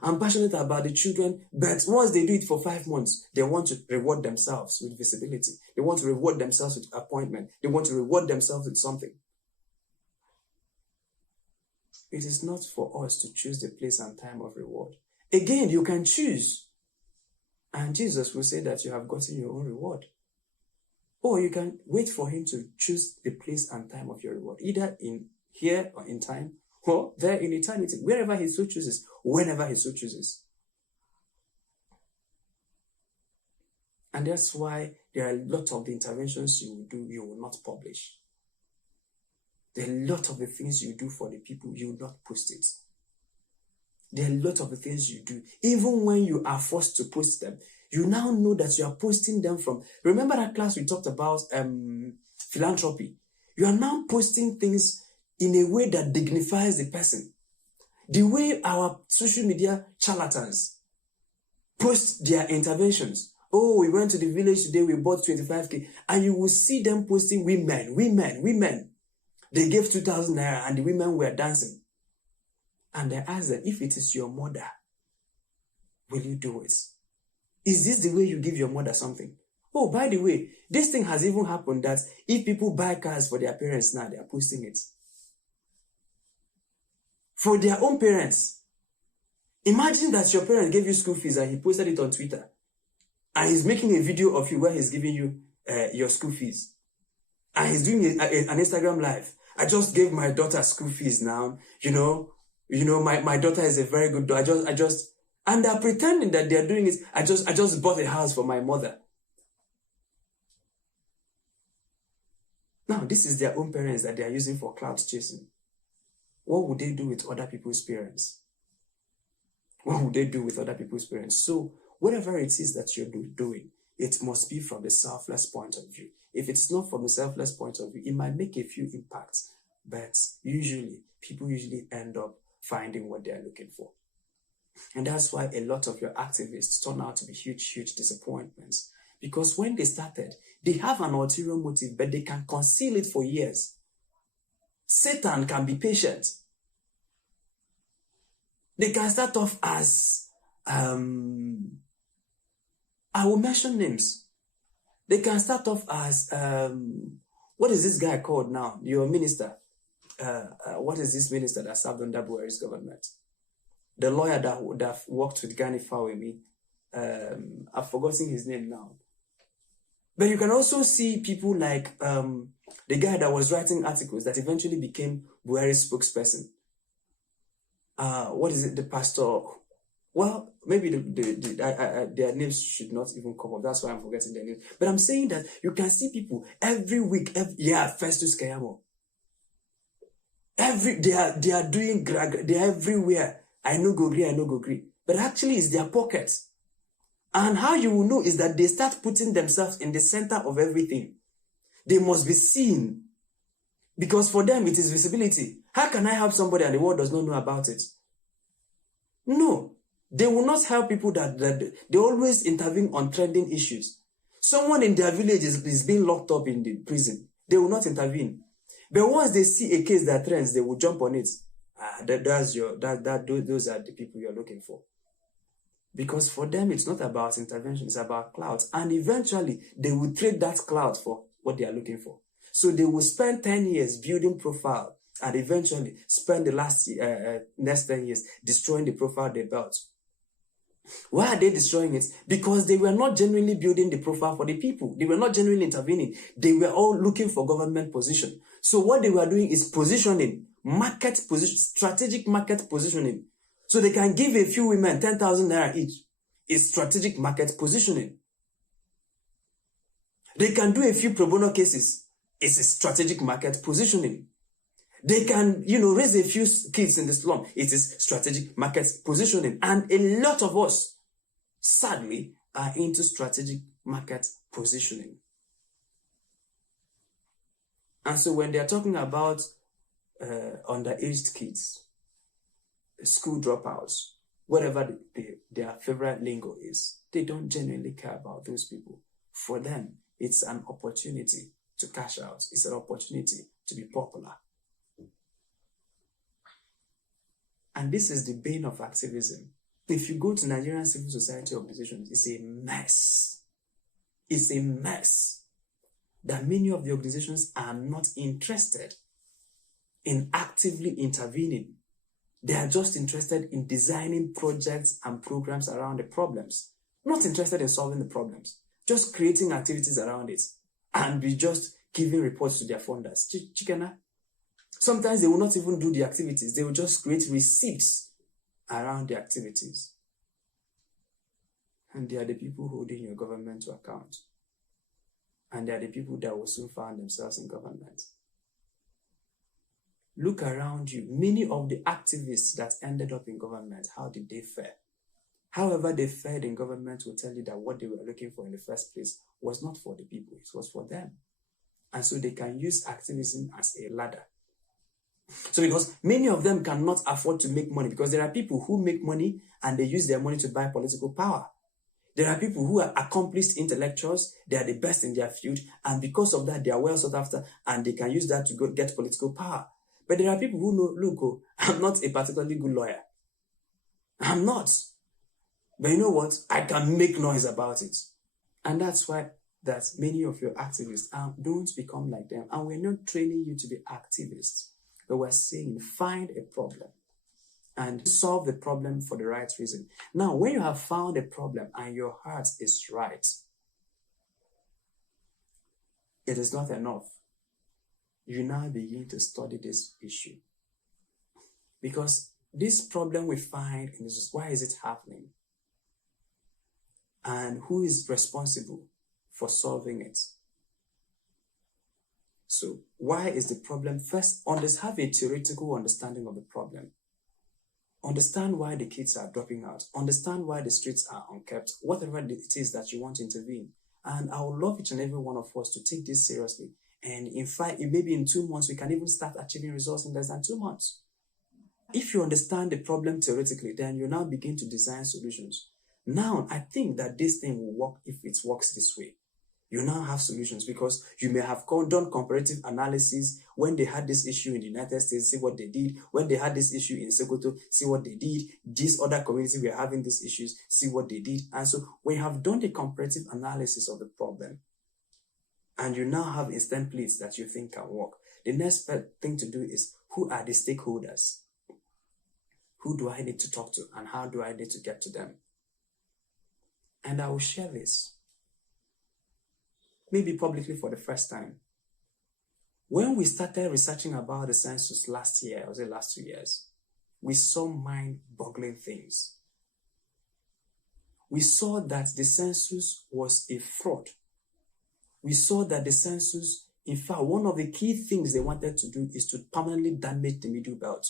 I'm passionate about the children, but once they do it for 5 months, they want to reward themselves with visibility. They want to reward themselves with appointment. They want to reward themselves with something. It is not for us to choose the place and time of reward. Again, you can choose. And Jesus will say that you have gotten your own reward. Or you can wait for him to choose the place and time of your reward, either in here or in time, or there in eternity, wherever he so chooses, whenever he so chooses. And that's why there are a lot of the interventions you will do, you will not publish. There are a lot of the things you do for the people, you will not post it. There are a lot of the things you do, even when you are forced to post them, you now know that you are posting them from, remember that class we talked about philanthropy? You are now posting things in a way that dignifies the person. The way our social media charlatans post their interventions. Oh, we went to the village today, we bought 25K. And you will see them posting women. They gave 2,000 naira and the women were dancing. And I asked them, if it is your mother, will you do it? Is this the way you give your mother something? Oh, by the way, this thing has even happened that if people buy cars for their parents now, they are posting it. For their own parents. Imagine that your parent gave you school fees and he posted it on Twitter. And he's making a video of you where he's giving you your school fees. And he's doing an Instagram live. I just gave my daughter school fees now. My daughter is a very good daughter. And they're pretending that they're doing it. I just bought a house for my mother. Now, this is their own parents that they are using for clout chasing. What would they do with other people's parents? What would they do with other people's parents? So, whatever it is that you're doing, it must be from the selfless point of view. If it's not from the selfless point of view, it might make a few impacts, but people usually end up finding what they're looking for. And that's why a lot of your activists turn out to be huge disappointments. Because when they started, they have an ulterior motive, but they can conceal it for years. Satan can be patient. They can start off as, I will mention names. They can start off as, what is this guy called now? Your minister. What is this minister that served under Boqer's government? the lawyer that worked with Gani Fawemi. I've forgotten his name now. But you can also see people like the guy that was writing articles that eventually became Buhari's spokesperson. What is it? The pastor. Well, maybe their names should not even come up. That's why I'm forgetting their names. But I'm saying that you can see people every week. Festus Keyamo. They are doing. They are everywhere. I know go agree. But actually, it's their pockets. And how you will know is that they start putting themselves in the center of everything. They must be seen. Because for them, it is visibility. How can I help somebody and the world does not know about it? No. They will not help people that they always intervene on trending issues. Someone in their village is being locked up in the prison. They will not intervene. But once they see a case that trends, they will jump on it. Those are the people you're looking for. Because for them, it's not about intervention, it's about clout. And eventually, they will trade that clout for what they are looking for. So they will spend 10 years building profile and eventually spend the next 10 years destroying the profile they built. Why are they destroying it? Because they were not genuinely building the profile for the people. They were not genuinely intervening. They were all looking for government position. So what they were doing is positioning, strategic market positioning. So they can give a few women 10,000 naira each. It's strategic market positioning. They can do a few pro bono cases. It's a strategic market positioning. They can, raise a few kids in the slum. It is strategic market positioning. And a lot of us, sadly, are into strategic market positioning. And so when they're talking about underaged kids, school dropouts, whatever their favorite lingo is, they don't genuinely care about those people. For them, it's an opportunity to cash out. It's an opportunity to be popular. And this is the bane of activism. If you go to Nigerian civil society organizations, it's a mess. It's a mess that many of the organizations are not interested in actively intervening. They are just interested in designing projects and programs around the problems. Not interested in solving the problems. Just creating activities around it. And be just giving reports to their funders. Chikena. Sometimes they will not even do the activities. They will just create receipts around the activities. And they are the people holding your government to account. And they are the people that will soon find themselves in government. Look around you. Many of the activists that ended up in government, how did they fare? However they fared in government will tell you that what they were looking for in the first place was not for the people, it was for them. And so they can use activism as a ladder. So because many of them cannot afford to make money, because there are people who make money and they use their money to buy political power. There are people who are accomplished intellectuals, they are the best in their field, and because of that, they are well sought after, and they can use that to go get political power. But there are people who know, look, I'm not a particularly good lawyer. I'm not. But you know what? I can make noise about it. And that's why that many of your activists don't become like them. And we're not training you to be activists. But we're saying find a problem and solve the problem for the right reason. Now, when you have found a problem and your heart is right, it is not enough. You now begin to study this issue. Because this problem we find in this, why is it happening? And who is responsible for solving it? So, why is the problem? First, have a theoretical understanding of the problem. Understand why the kids are dropping out. Understand why the streets are unkept. Whatever it is that you want to intervene. And I would love each and every one of us to take this seriously. And in fact, maybe in 2 months, we can even start achieving results in less than 2 months. If you understand the problem theoretically, then you now begin to design solutions. Now, I think that this thing will work if it works this way. You now have solutions because you may have done comparative analysis when they had this issue in the United States, see what they did. When they had this issue in Sokoto, see what they did. This other community were having these issues, see what they did. And so when you have done the comparative analysis of the problem, and you now have instant plates that you think can work, the next thing to do is, who are the stakeholders? Who do I need to talk to, and how do I need to get to them? And I will share this, maybe publicly for the first time. When we started researching about the census last year, or the last 2 years, we saw mind-boggling things. We saw that the census was a fraud. We saw that the census, in fact, one of the key things they wanted to do is to permanently damage the middle belt.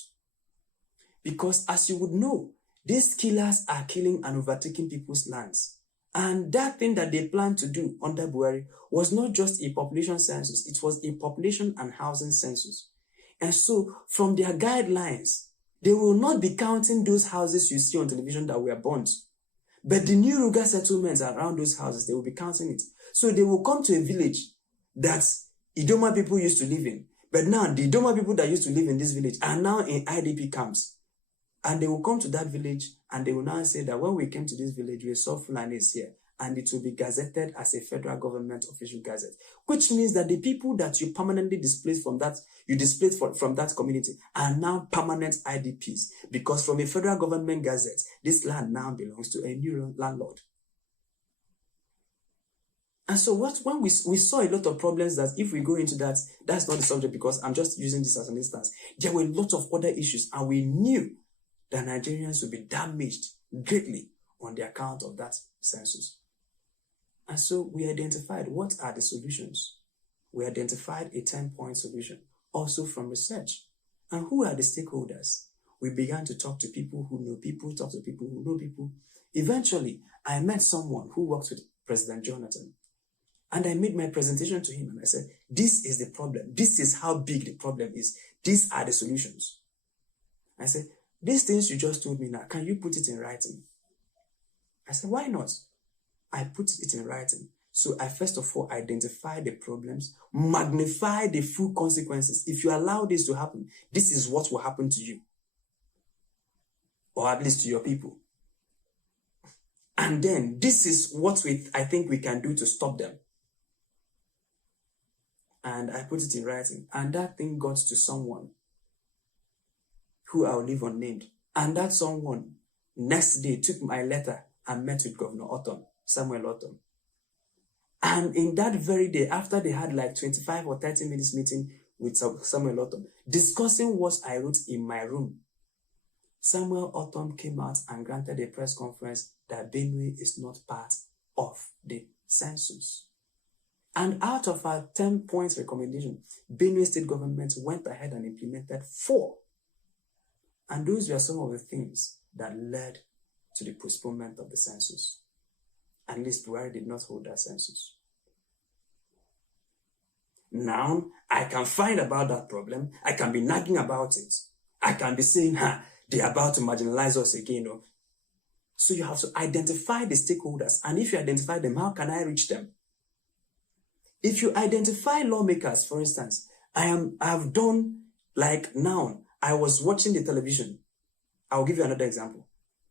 Because as you would know, these killers are killing and overtaking people's lands. And that thing that they planned to do under Boqer was not just a population census, it was a population and housing census. And so, from their guidelines, they will not be counting those houses you see on television that were burnt. But the new Ruga settlements around those houses, they will be counting it. So they will come to a village that Idoma people used to live in. But now, the Idoma people that used to live in this village are now in IDP camps. And they will come to that village and they will now say that when we came to this village, we saw Fulanis here. And it will be gazetted as a federal government official gazette. Which means that the people that you permanently displaced from that, from that community are now permanent IDPs. Because from a federal government gazette, this land now belongs to a new landlord. And so when we saw a lot of problems that if we go into that, that's not the subject because I'm just using this as an instance. There were a lot of other issues and we knew that Nigerians would be damaged greatly on the account of that census. And so we identified what are the solutions. We identified a 10-point solution, also from research. And who are the stakeholders? We began to talk to people who know people, talk to people who know people. Eventually, I met someone who works with President Jonathan. And I made my presentation to him and I said, this is the problem. This is how big the problem is. These are the solutions. I said, these things you just told me now, can you put it in writing? I said, why not? I put it in writing. So I first of all identify the problems, magnify the full consequences. If you allow this to happen, this is what will happen to you. Or at least to your people. And then this is what I think we can do to stop them. And I put it in writing. And that thing got to someone who I'll leave unnamed. And that someone next day took my letter and met with Governor Samuel Ortom. And in that very day, after they had like 25 or 30 minutes meeting with Samuel Ortom, discussing what I wrote in my room, Samuel Ortom came out and granted a press conference that Benue is not part of the census. And out of our 10 points recommendation, Benue state government went ahead and implemented 4. And those were some of the things that led to the postponement of the census. At least Boqer did not hold that census. Now, I can find about that problem. I can be nagging about it. I can be saying, they're about to marginalize us again. So you have to identify the stakeholders. And if you identify them, how can I reach them? If you identify lawmakers, for instance, I've done, like now, I was watching the television. I'll give you another example.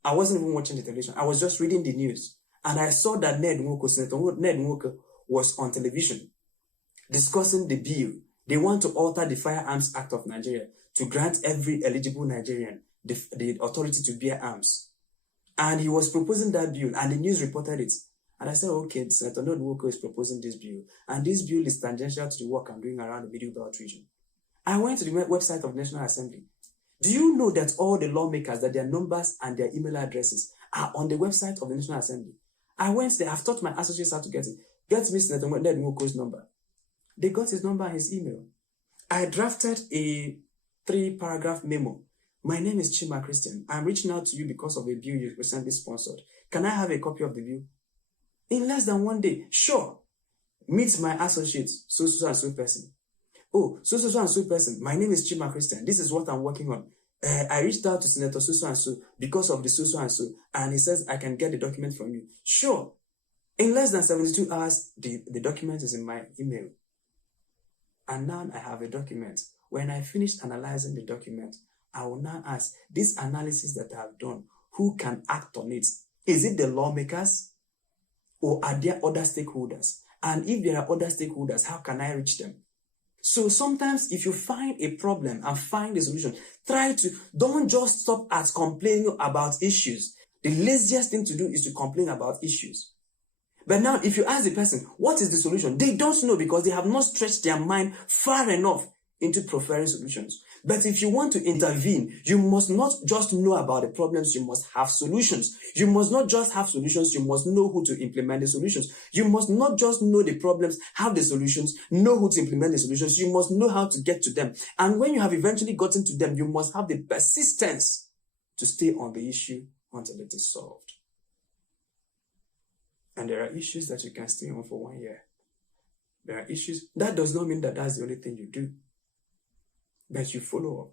I wasn't even watching the television. I was just reading the news. And I saw that Senator Ned Nwoko was on television discussing the bill. They want to alter the Firearms Act of Nigeria to grant every eligible Nigerian the authority to bear arms. And he was proposing that bill, and the news reported it. And I said, okay, Senator Ned Nwoko is proposing this bill. And this bill is tangential to the work I'm doing around the Middle Belt region. I went to the website of the National Assembly. Do you know that all the lawmakers, that their numbers and their email addresses are on the website of the National Assembly? I went there. I've taught my associates how to get it. Get me Senator Ned Nwoko's number. They got his number and his email. I drafted a 3-paragraph memo. My name is Chima Christian. I'm reaching out to you because of a bill you recently sponsored. Can I have a copy of the bill? In less than 1 day. Sure. Meet my associates, so and so person. Oh, so and so person. My name is Chima Christian. This is what I'm working on. I reached out to Senator so and so because of the so and so, and he says I can get the document from you. Sure. In less than 72 hours, the document is in my email. And now I have a document. When I finish analyzing the document, I will now ask, this analysis that I have done, who can act on it? Is it the lawmakers? Or are there other stakeholders? And if there are other stakeholders, how can I reach them? So sometimes if you find a problem and find a solution, don't just stop at complaining about issues. The laziest thing to do is to complain about issues. But now if you ask the person, what is the solution? They don't know because they have not stretched their mind far enough into preferring solutions. But if you want to intervene, you must not just know about the problems, you must have solutions. You must not just have solutions, you must know who to implement the solutions. You must not just know the problems, have the solutions, know who to implement the solutions. You must know how to get to them. And when you have eventually gotten to them, you must have the persistence to stay on the issue until it is solved. And there are issues that you can stay on for 1 year. There are issues. That does not mean that that's the only thing you do. But you follow up.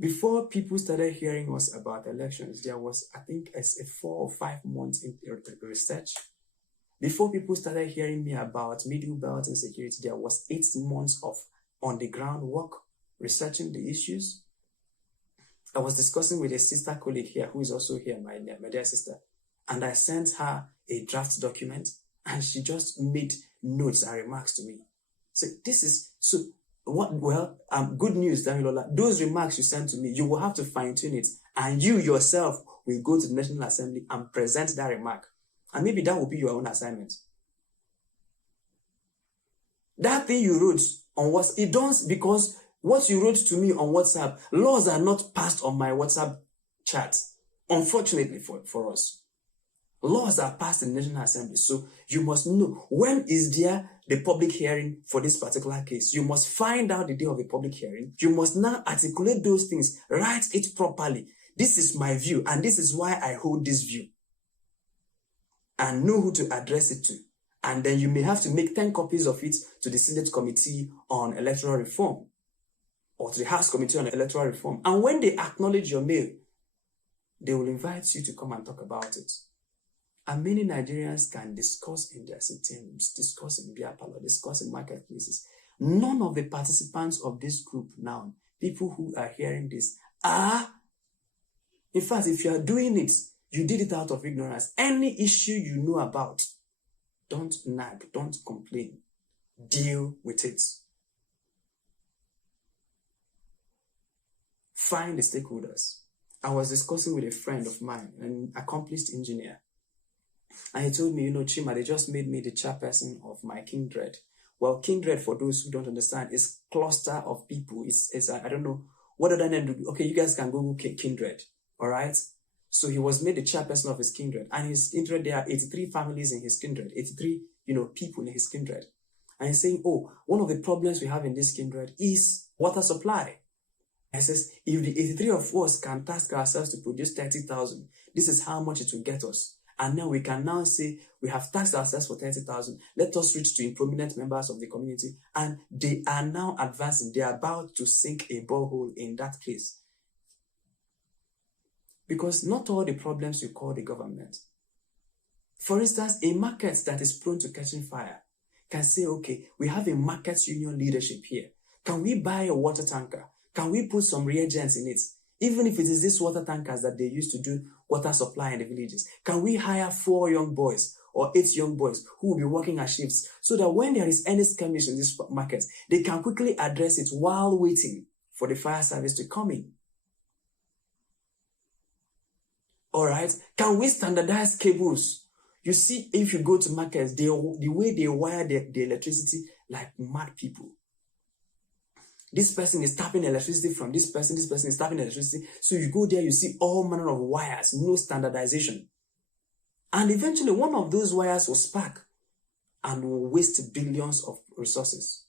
Before people started hearing us about elections, there was, I think, a 4 or 5 months in research. Before people started hearing me about middle belt insecurity, there was 8 months of on-the-ground work, researching the issues. I was discussing with a sister colleague here, who is also here, my dear sister, and I sent her a draft document, and she just made notes and remarks to me. So good news, Damilola. Those remarks you sent to me, you will have to fine-tune it, and you yourself will go to the National Assembly and present that remark. And maybe that will be your own assignment. That thing you wrote on WhatsApp, it does, because what you wrote to me on WhatsApp, laws are not passed on my WhatsApp chat, unfortunately for us. Laws are passed in the National Assembly, so you must know when is there the public hearing for this particular case. You must find out the day of the public hearing. You must now articulate those things, write it properly. This is my view, and this is why I hold this view. And know who to address it to. And then you may have to make 10 copies of it to the Senate Committee on Electoral Reform or to the House Committee on Electoral Reform. And when they acknowledge your mail, they will invite you to come and talk about it. And many Nigerians can discuss in their sitting rooms, discuss in beer parlor, discuss in marketplaces. None of the participants of this group now, people who are hearing this, in fact, if you are doing it, you did it out of ignorance. Any issue you know about, don't nag, don't complain. Deal with it. Find the stakeholders. I was discussing with a friend of mine, an accomplished engineer. And he told me, Chima, they just made me the chairperson of my kindred. Well, kindred, for those who don't understand, is cluster of people. It's I don't know what other name do. Okay, you guys can Google kindred. All right. So he was made the chairperson of his kindred, and his kindred, there are 83 families in his kindred, 83, people in his kindred. And he's saying, one of the problems we have in this kindred is water supply. He says, if the 83 of us can task ourselves to produce 30,000, this is how much it will get us. And now we can now say we have taxed ourselves for 30,000. Let us reach to prominent members of the community. And they are now advancing. They are about to sink a borehole in that place. Because not all the problems you call the government. For instance, a market that is prone to catching fire can say, okay, we have a market union leadership here. Can we buy a water tanker? Can we put some reagents in it? Even if it is these water tankers that they use to do water supply in the villages, can we hire 4 young boys or 8 young boys who will be working at shifts so that when there is any skirmish in these markets, they can quickly address it while waiting for the fire service to come in? All right. Can we standardize cables? You see, if you go to markets, the way they wire the electricity like mad people. This person is tapping electricity from this person is tapping electricity. So you go there, you see all manner of wires, no standardization. And eventually one of those wires will spark and will waste billions of resources.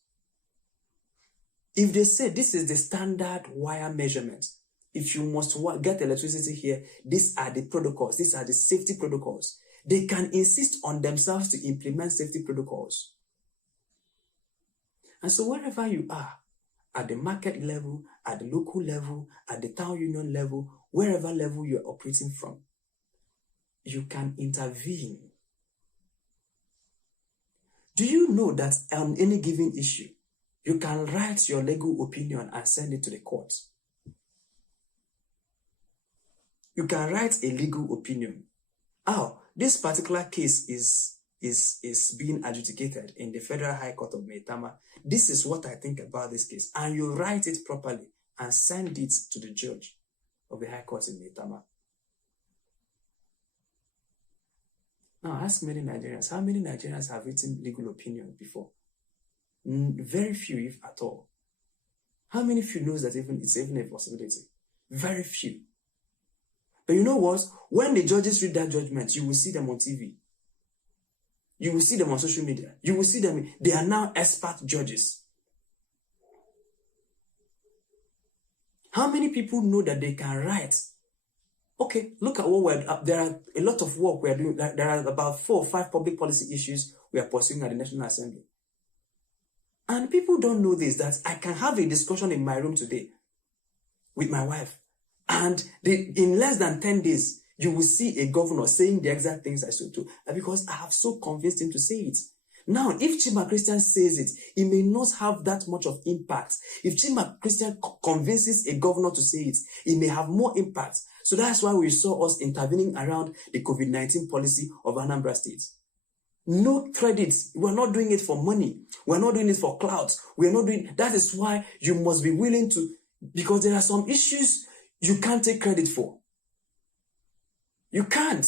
If they say this is the standard wire measurement, if you must get electricity here, these are the protocols, these are the safety protocols. They can insist on themselves to implement safety protocols. And so wherever you are, at the market level, at the local level, at the town union level, wherever level you're operating from, you can intervene. Do you know that on any given issue, you can write your legal opinion and send it to the court? You can write a legal opinion. This particular case is is being adjudicated in the Federal High Court of Maitama. This is what I think about this case. And you write it properly and send it to the judge of the High Court in Maitama. Now ask many Nigerians, how many Nigerians have written legal opinion before? Very few, if at all. How many few knows that it's even a possibility? Very few. But you know what? When the judges read that judgment, you will see them on TV. You will see them on social media. You will see them. They are now expert judges. How many people know that they can write? Okay, look at what there are a lot of work we are doing. There are about 4 or 5 public policy issues we are pursuing at the National Assembly. And people don't know this, that I can have a discussion in my room today with my wife. And in less than 10 days, you will see a governor saying the exact things I said to, because I have so convinced him to say it. Now, if Chima Christian says it, it may not have that much of impact. If Chima Christian convinces a governor to say it, it may have more impact. So that's why we saw us intervening around the COVID-19 policy of Anambra State. No credit. We're not doing it for money. We're not doing it for clout. We're not doing. That is why you must be willing to, because there are some issues you can't take credit for. You can't.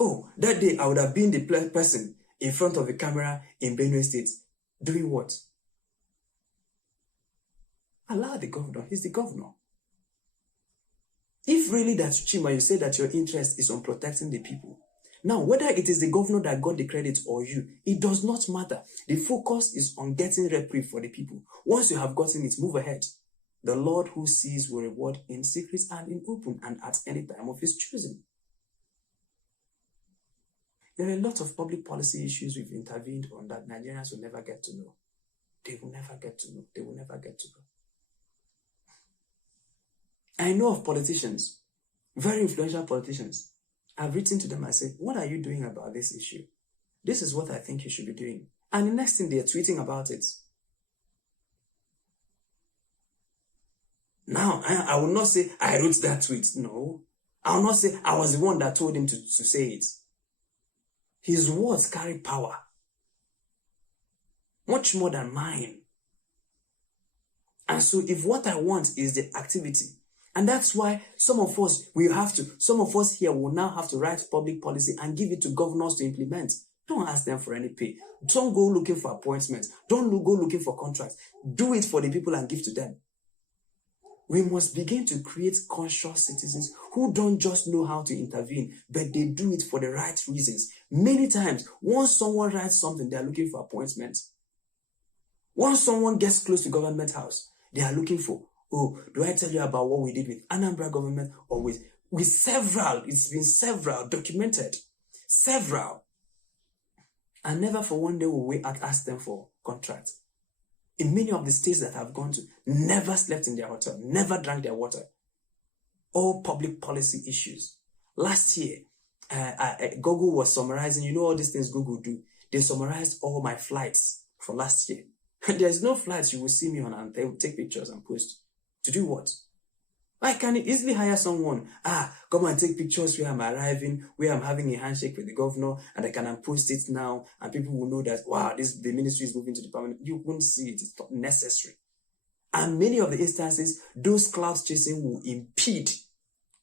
Oh, that day I would have been the person in front of the camera in Benue State. Doing what? Allow the governor. He's the governor. If really that's Chima, you say that your interest is on protecting the people. Now, whether it is the governor that got the credit or you, it does not matter. The focus is on getting reprieve for the people. Once you have gotten it, move ahead. The Lord who sees will reward in secret and in open and at any time of his choosing. There are a lot of public policy issues we've intervened on that Nigerians will never get to know. They will never get to know. They will never get to know. I know of politicians, very influential politicians. I've written to them and said, what are you doing about this issue? This is what I think you should be doing. And the next thing, they're tweeting about it. Now, I will not say I wrote that tweet. No. I will not say I was the one that told him to say it. His words carry power. Much more than mine. And so if what I want is the activity, and that's why some of us here will now have to write public policy and give it to governors to implement. Don't ask them for any pay. Don't go looking for appointments. Don't go looking for contracts. Do it for the people and give to them. We must begin to create conscious citizens who don't just know how to intervene, but they do it for the right reasons. Many times, once someone writes something, they are looking for appointments. Once someone gets close to government house, they are looking for, oh, do I tell you about what we did with Anambra government or with several? It's been several, documented. Several. And never for one day will we ask them for contracts. In many of the states that I've gone to, never slept in their hotel, never drank their water. All public policy issues. Last year, Google was summarizing, you know all these things Google do. They summarized all my flights for last year. There's no flights you will see me on and they will take pictures and post. To do what? I can easily hire someone. Come and take pictures where I'm arriving, where I'm having a handshake with the governor, and I can post it now, and people will know that, wow, the ministry is moving to the permanent. You won't see it. It's not necessary. And many of the instances, those cloud chasing will impede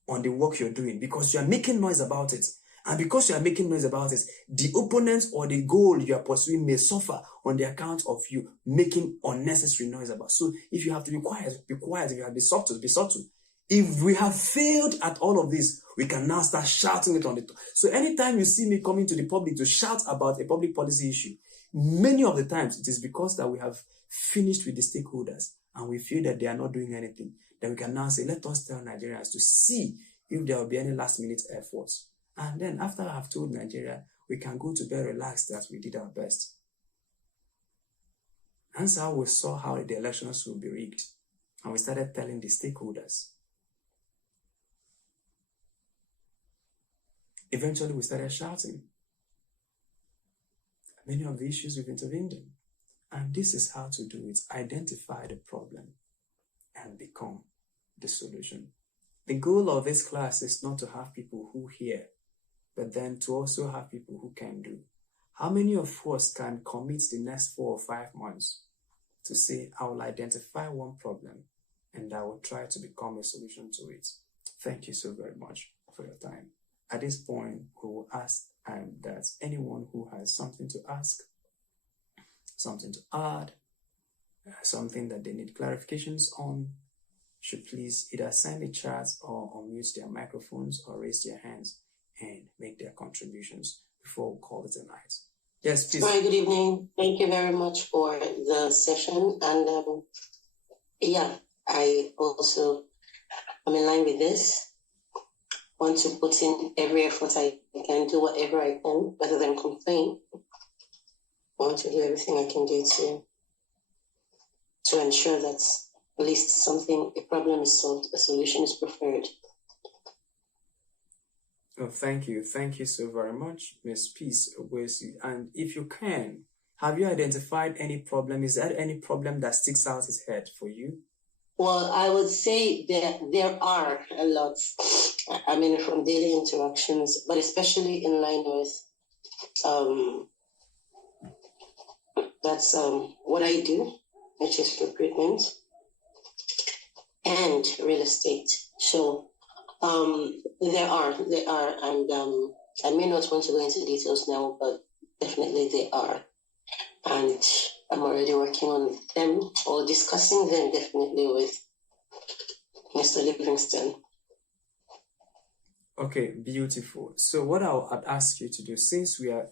on the work you're doing because you are making noise about it. And because you are making noise about it, the opponent or the goal you are pursuing may suffer on the account of you making unnecessary noise about. So if you have to be quiet, be quiet. If you have to be subtle, be subtle. If we have failed at all of this, we can now start shouting it on the top. So anytime you see me coming to the public to shout about a public policy issue, many of the times it is because that we have finished with the stakeholders and we feel that they are not doing anything. Then we can now say, let us tell Nigerians to see if there will be any last minute efforts. And then after I have told Nigeria, we can go to bed relaxed that we did our best. That's how we saw how the elections will be rigged. And we started telling the stakeholders. Eventually, we started shouting. Many of the issues we've intervened in. And this is how to do it. Identify the problem and become the solution. The goal of this class is not to have people who hear, but then to also have people who can do. How many of us can commit the next 4 or 5 months to say, I will identify one problem and I will try to become a solution to it? Thank you so very much for your time. At this point, we will ask that anyone who has something to ask, something to add, something that they need clarifications on, should please either send a chat or unmute their microphones or raise their hands and make their contributions before we call it a night. Yes, please. Hi, good evening. Thank you very much for the session. And I also am in line with this. Want to put in every effort I can, do whatever I can, rather than complain. I want to do everything I can do to ensure that at least a problem is solved, a solution is preferred. Oh, thank you. Thank you so very much, Ms. Peace. And if you can, have you identified any problem? Is there any problem that sticks out his head for you? Well, I would say there are a lot. I mean, from daily interactions, but especially in line with that's what I do, which is recruitment and real estate. So there are, and I may not want to go into details now, but definitely they are. And I'm already working on them or discussing them definitely with Mr. Livingston. Okay, beautiful. So what I'd ask you to do, since we are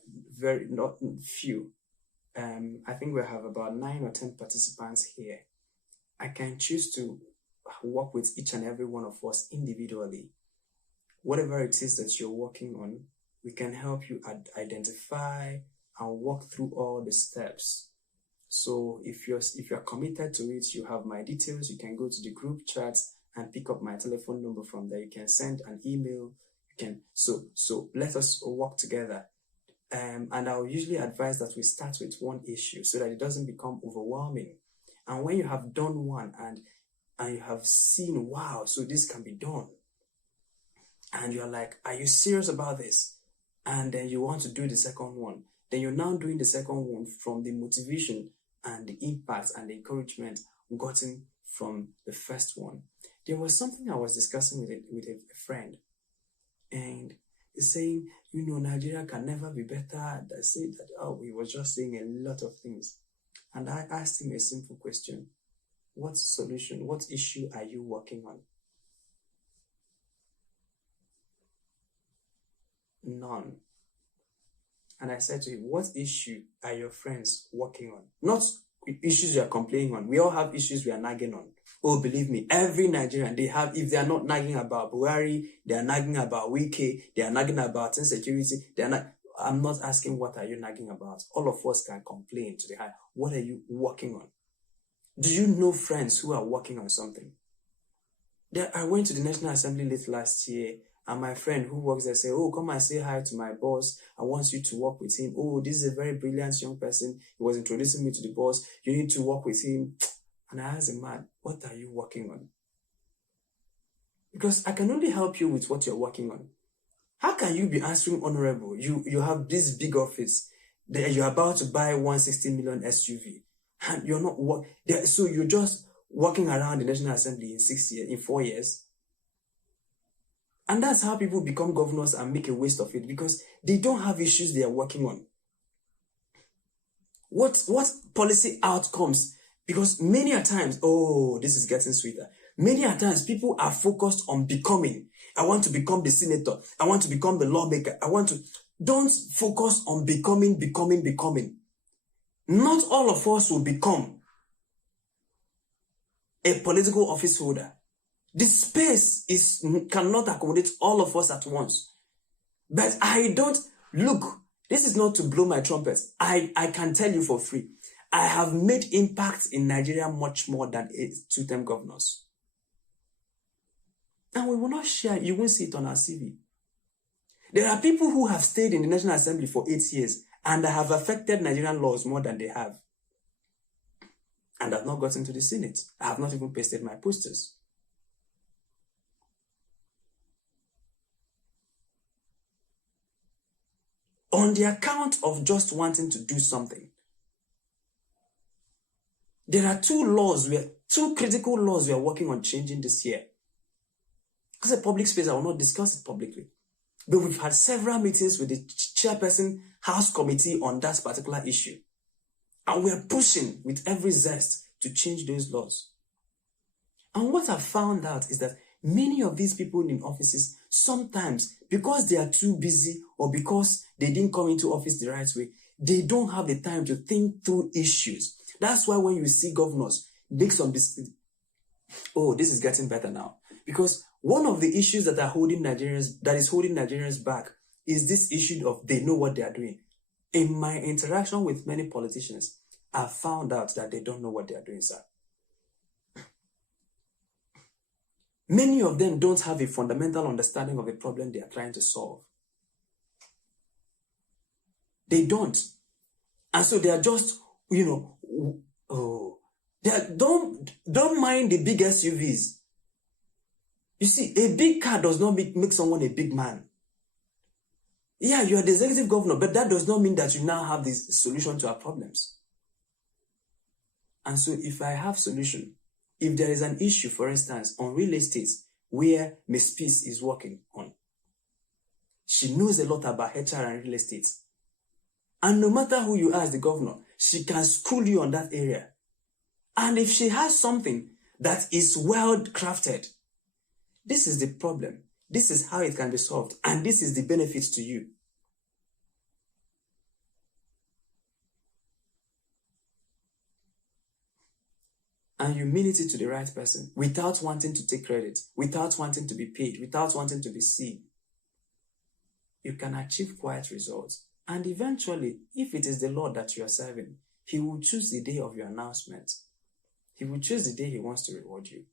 not few, I think we have about 9 or 10 participants here. I can choose to work with each and every one of us individually. Whatever it is that you're working on, we can help you identify and walk through all the steps. So if you're committed to it, you have my details. You can go to the group chat and pick up my telephone number from there. You can send an email. So let us work together. And I'll usually advise that we start with one issue so that it doesn't become overwhelming. And when you have done one and you have seen, wow, so this can be done, and you're like, are you serious about this? And then you want to do the second one. Then you're now doing the second one from the motivation and the impact and the encouragement gotten from the first one. There was something I was discussing with a friend, and he's saying, Nigeria can never be better. I said that, he was just saying a lot of things. And I asked him a simple question. What solution, what issue are you working on? None. And I said to him, what issue are your friends working on? Not issues you are complaining on. We all have issues we are nagging on. Oh, believe me, every Nigerian, they have, if they are not nagging about Buhari, they are nagging about Wike, they are nagging about insecurity, I'm not asking what are you nagging about. All of us can complain to the high. What are you working on? Do you know friends who are working on something? I went to the National Assembly late last year, and my friend who works there said, oh, come and say hi to my boss. I want you to work with him. Oh, this is a very brilliant young person. He was introducing me to the boss. You need to work with him. And I asked him, man, what are you working on? Because I can only help you with what you're working on. How can you be answering honorable? You have this big office. You're about to buy 160 million SUV. And you're not so you're just walking around the National Assembly in 4 years. And that's how people become governors and make a waste of it, because they don't have issues they are working on. What policy outcomes? Because many a times, this is getting sweeter. Many a times people are focused on becoming. I want to become the senator. I want to become the lawmaker. Don't focus on becoming. Not all of us will become a political office holder. The space cannot accommodate all of us at once. But this is not to blow my trumpet. I can tell you for free. I have made impact in Nigeria much more than 2-term governors. And we will not share, you won't see it on our CV. There are people who have stayed in the National Assembly for 8 years and have affected Nigerian laws more than they have. And have not gotten to the Senate. I have not even pasted my posters. on the account of just wanting to do something. There are two critical laws we are working on changing this year. It's a public space, I will not discuss it publicly. But we've had several meetings with the chairperson House Committee on that particular issue. And we are pushing with every zest to change those laws. And what I've found out is that many of these people in offices, sometimes because they are too busy or because they didn't come into office the right way, they don't have the time to think through issues. That's why when you see governors make some decisions, this is getting better now. Because one of the issues that is holding Nigerians back is this issue of they know what they are doing. In my interaction with many politicians, I found out that they don't know what they are doing, sir. Many of them don't have a fundamental understanding of the problem they are trying to solve. They don't. And so they are just, don't mind the big SUVs. You see, a big car does not make someone a big man. Yeah, you are the executive governor, but that does not mean that you now have this solution to our problems. And so if I have solution, if there is an issue, for instance, on real estate, where Ms. Peace is working on, she knows a lot about HR and real estate. And no matter who you ask the governor, she can school you on that area. And if she has something that is well crafted, this is the problem. This is how it can be solved. And this is the benefits to you. And you mean it to the right person without wanting to take credit, without wanting to be paid, without wanting to be seen. You can achieve quiet results. And eventually, if it is the Lord that you are serving, He will choose the day of your announcement. He will choose the day He wants to reward you.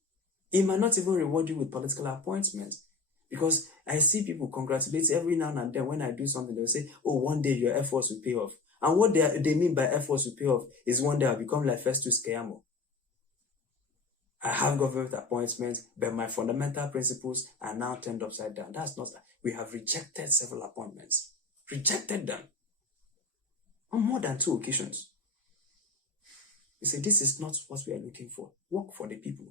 He might not even reward you with political appointments. Because I see people congratulate every now and then when I do something, they'll say, one day your efforts will pay off. And what they mean by efforts will pay off is one day I'll become like Festus Keyamo. I have government appointments, but my fundamental principles are now turned upside down. That's not, we have rejected several appointments. Rejected them. On more than 2 occasions. You say, this is not what we are looking for. Work for the people.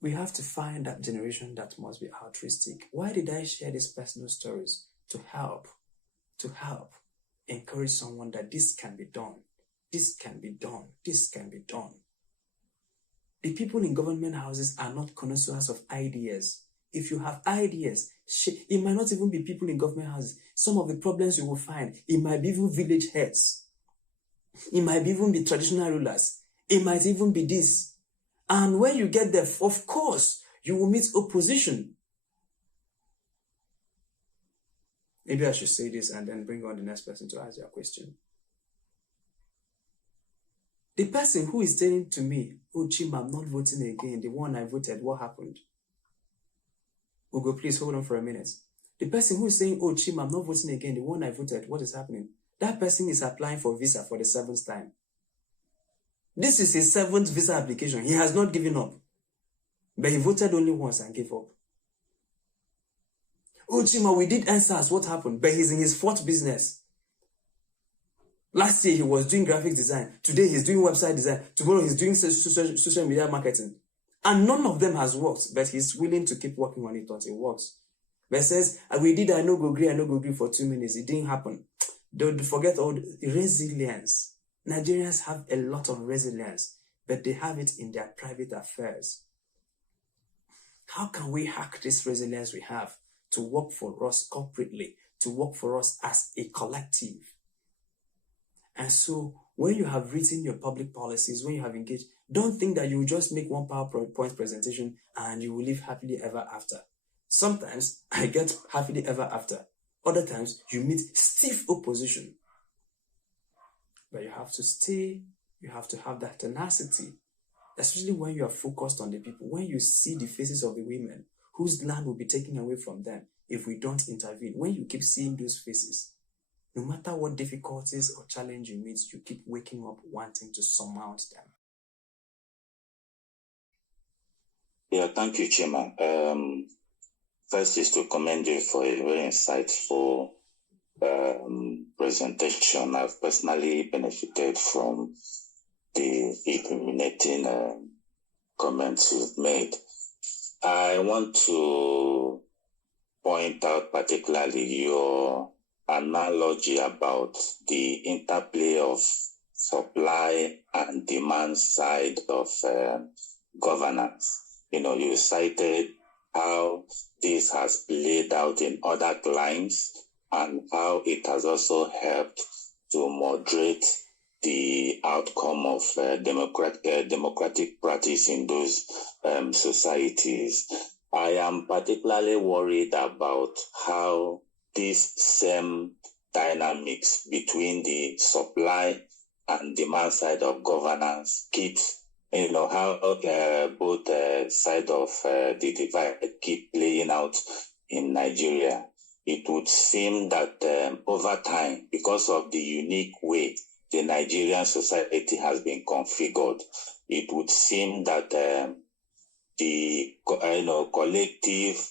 We have to find that generation that must be altruistic. Why did I share these personal stories? To help encourage someone that this can be done. This can be done. This can be done. The people in government houses are not connoisseurs of ideas. If you have ideas, it might not even be people in government houses. Some of the problems you will find, it might be even village heads. It might even be traditional rulers. It might even be this. And when you get there, of course, you will meet opposition. Maybe I should say this and then bring on the next person to ask their question. The person who is saying to me, Chima, I'm not voting again, the one I voted, what happened? Ugo, please hold on for a minute. The person who is saying, Chima, I'm not voting again, the one I voted, what is happening? That person is applying for visa for the 7th time. This is his 7th visa application. He has not given up. But he voted only once and gave up. Chima, we did answers. What happened? But he's in his 4th business. Last year, he was doing graphic design. Today, he's doing website design. Tomorrow, he's doing social media marketing. And none of them has worked. But he's willing to keep working on it until it works. But says, we did, I no go agree for 2 minutes. It didn't happen. Don't forget all the resilience. Nigerians have a lot of resilience, but they have it in their private affairs. How can we hack this resilience we have to work for us corporately, to work for us as a collective? And so, when you have written your public policies, when you have engaged, don't think that you will just make one PowerPoint presentation and you will live happily ever after. Sometimes, I get happily ever after. Other times, you meet stiff opposition. But you have to stay, you have to have that tenacity, especially when you are focused on the people, when you see the faces of the women whose land will be taken away from them if we don't intervene. When you keep seeing those faces, no matter what difficulties or challenge you meet, you keep waking up wanting to surmount them. Yeah, thank you, Chima. First is to commend you for a very insightful presentation. I've personally benefited from the illuminating comments you've made. I want to point out particularly your analogy about the interplay of supply and demand side of governance. You cited how this has played out in other climes and how it has also helped to moderate the outcome of democratic practice in those societies. I am particularly worried about how this same dynamics between the supply and demand side of governance keeps, how both sides of the divide keep playing out in Nigeria. It would seem that over time, because of the unique way the Nigerian society has been configured, it would seem that the collective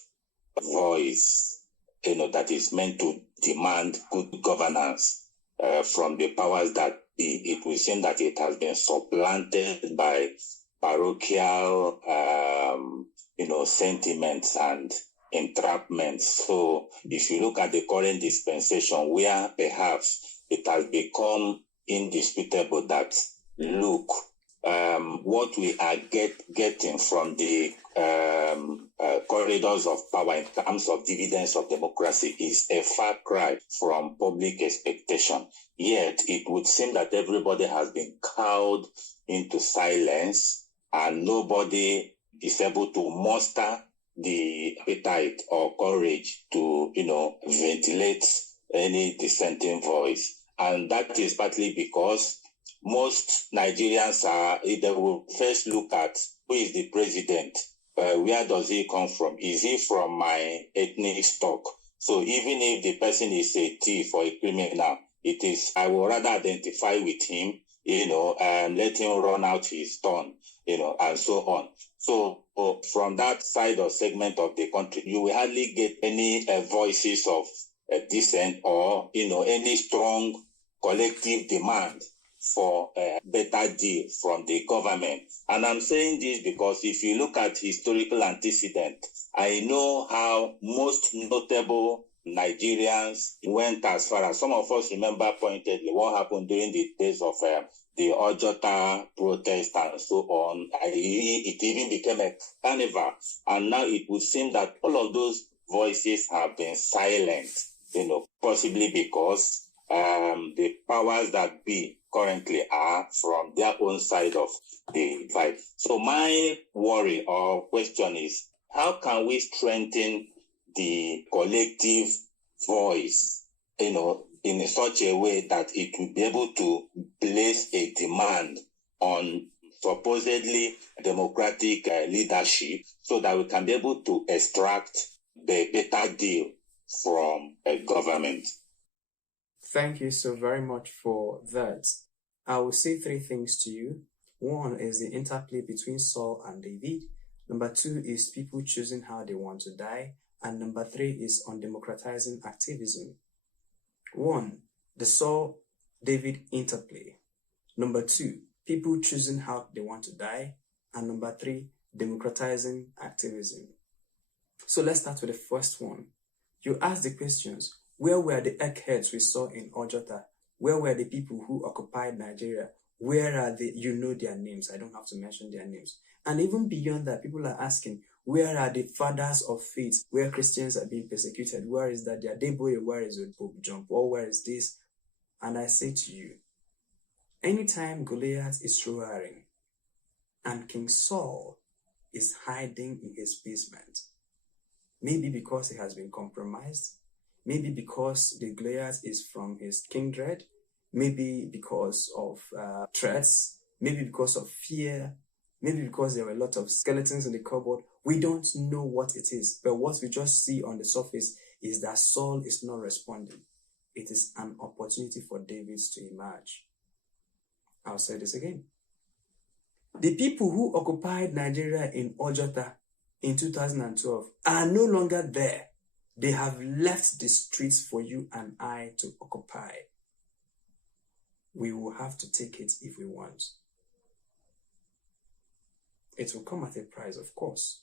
voice, that is meant to demand good governance from the powers that be, it will seem that it has been supplanted by parochial, sentiments and entrapments. So if you look at the current dispensation, where perhaps it has become indisputable that, look, what we are getting from the corridors of power in terms of dividends of democracy is a far cry from public expectation. Yet it would seem that everybody has been cowed into silence and nobody is able to muster the appetite or courage to, ventilate any dissenting voice. And that is partly because most Nigerians they will first look at who is the president, where does he come from? Is he from my ethnic stock? So even if the person is a thief or a criminal, I will rather identify with him, and let him run out his turn, and so on. So from that side or segment of the country, you will hardly get any voices of dissent or, any strong collective demand for a better deal from the government. And I'm saying this because if you look at historical antecedent, I know how most notable Nigerians went as far as, some of us remember pointedly what happened during the days of the Ojota protest and so on. It even became a carnival. And now it would seem that all of those voices have been silent, possibly because the powers that be currently are from their own side of the divide. So my worry or question is, how can we strengthen the collective voice, in such a way that it will be able to place a demand on supposedly democratic leadership so that we can be able to extract the better deal from a government? Thank you so very much for that. I will say three things to you. One is the interplay between Saul and David. Number two is people choosing how they want to die. And number three is on democratizing activism. One, the Saul-David interplay. Number two, people choosing how they want to die. And number three, democratizing activism. So let's start with the first one. You ask the questions. Where were the eggheads we saw in Ojota? Where were the people who occupied Nigeria? Where are they? You know their names. I don't have to mention their names. And even beyond that, people are asking, where are the fathers of faith where Christians are being persecuted? Where is that? Adeboye, where is it? Pope John Paul, where is this? And I say to you, anytime Goliath is roaring and King Saul is hiding in his basement, maybe because he has been compromised, maybe because the Goliath is from his kindred, maybe because of threats, maybe because of fear, maybe because there were a lot of skeletons in the cupboard. We don't know what it is, but what we just see on the surface is that Saul is not responding. It is an opportunity for David to emerge. I'll say this again. The people who occupied Nigeria in Ojota in 2012 are no longer there. They have left the streets for you and I to occupy. We will have to take it if we want. It will come at a price, of course.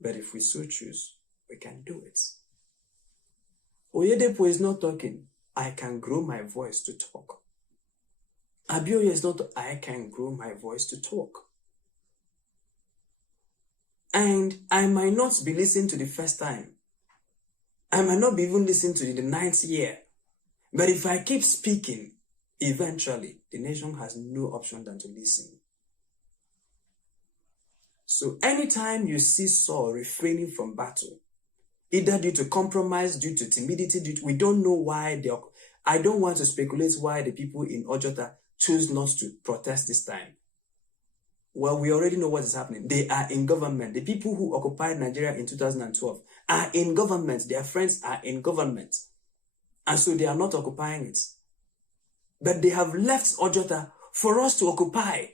But if we so choose, we can do it. Oyedepo is not talking. I can grow my voice to talk. Abioye is not, I can grow my voice to talk. And I might not be listening to the first time. I might not be even listening to the 9th year. But if I keep speaking, eventually, the nation has no option than to listen. So anytime you see Saul refraining from battle, either due to compromise, due to timidity, we don't know why I don't want to speculate why the people in Ojota choose not to protest this time. Well, we already know what is happening. They are in government. The people who occupied Nigeria in 2012 are in government. Their friends are in government. And so they are not occupying it. But they have left Ojota for us to occupy.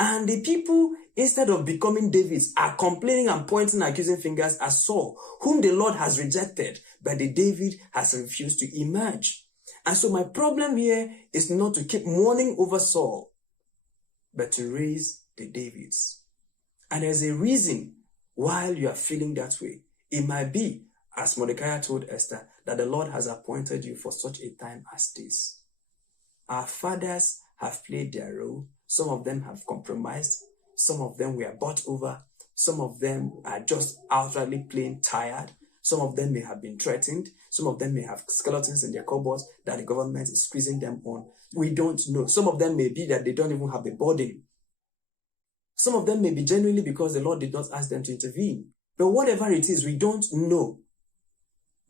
And the people, instead of becoming Davids, are complaining and pointing accusing fingers at Saul, whom the Lord has rejected, but the David has refused to emerge. And so my problem here is not to keep mourning over Saul, but to raise the Davids. And there's a reason why you are feeling that way. It might be, as Mordecai told Esther, that the Lord has appointed you for such a time as this. Our fathers have played their role. Some of them have compromised. Some of them were bought over. Some of them are just outrightly plain tired. Some of them may have been threatened. Some of them may have skeletons in their cupboards that the government is squeezing them on. We don't know. Some of them may be that they don't even have the burden. Some of them may be genuinely because the Lord did not ask them to intervene. But whatever it is, we don't know.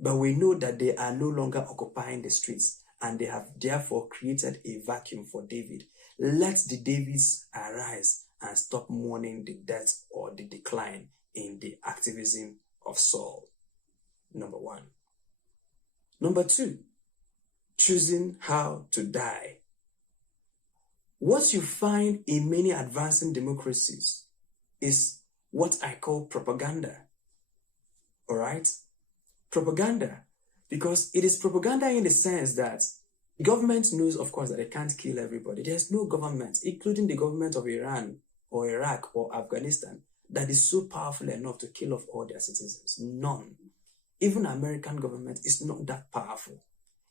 But we know that they are no longer occupying the streets, and they have therefore created a vacuum for David. Let the Davids arise and stop mourning the death or the decline in the activism of Saul. Number 1. Number 2, choosing how to die. What you find in many advancing democracies is what I call propaganda. All right? Propaganda. Because it is propaganda in the sense that the government knows, of course, that they can't kill everybody. There's no government, including the government of Iran or Iraq or Afghanistan, that is so powerful enough to kill off all their citizens. None. Even American government is not that powerful.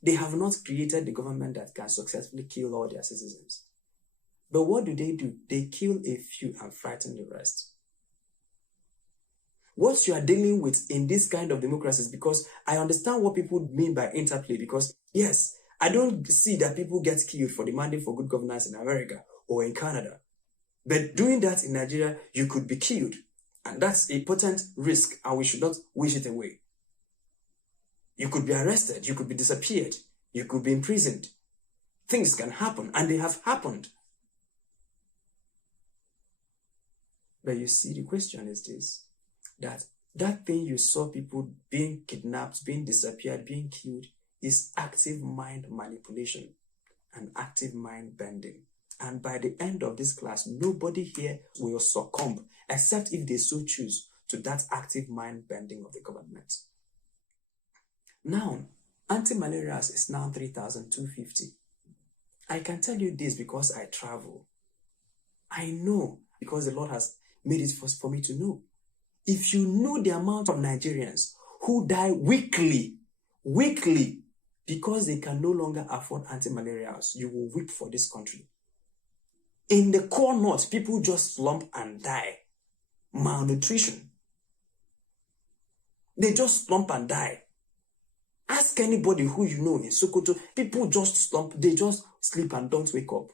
They have not created the government that can successfully kill all their citizens. But what do? They kill a few and frighten the rest. What you are dealing with in this kind of democracies, because I understand what people mean by interplay, because yes, I don't see that people get killed for demanding for good governance in America or in Canada. But doing that in Nigeria, you could be killed. And that's a potent risk, and we should not wish it away. You could be arrested, you could be disappeared, you could be imprisoned. Things can happen, and they have happened. But you see, the question is this, that thing you saw people being kidnapped, being disappeared, being killed, is active mind manipulation and active mind bending. And by the end of this class, nobody here will succumb, except if they so choose, to that active mind bending of the government. Now, anti-malarials is now 3,250. I can tell you this because I travel. I know because the Lord has made it for me to know. If you know the amount of Nigerians who die weekly, because they can no longer afford anti-malarials, you will weep for this country. In the core north, people just slump and die. Malnutrition. They just slump and die. Ask anybody who you know in Sokoto, people just slump, they just sleep and don't wake up.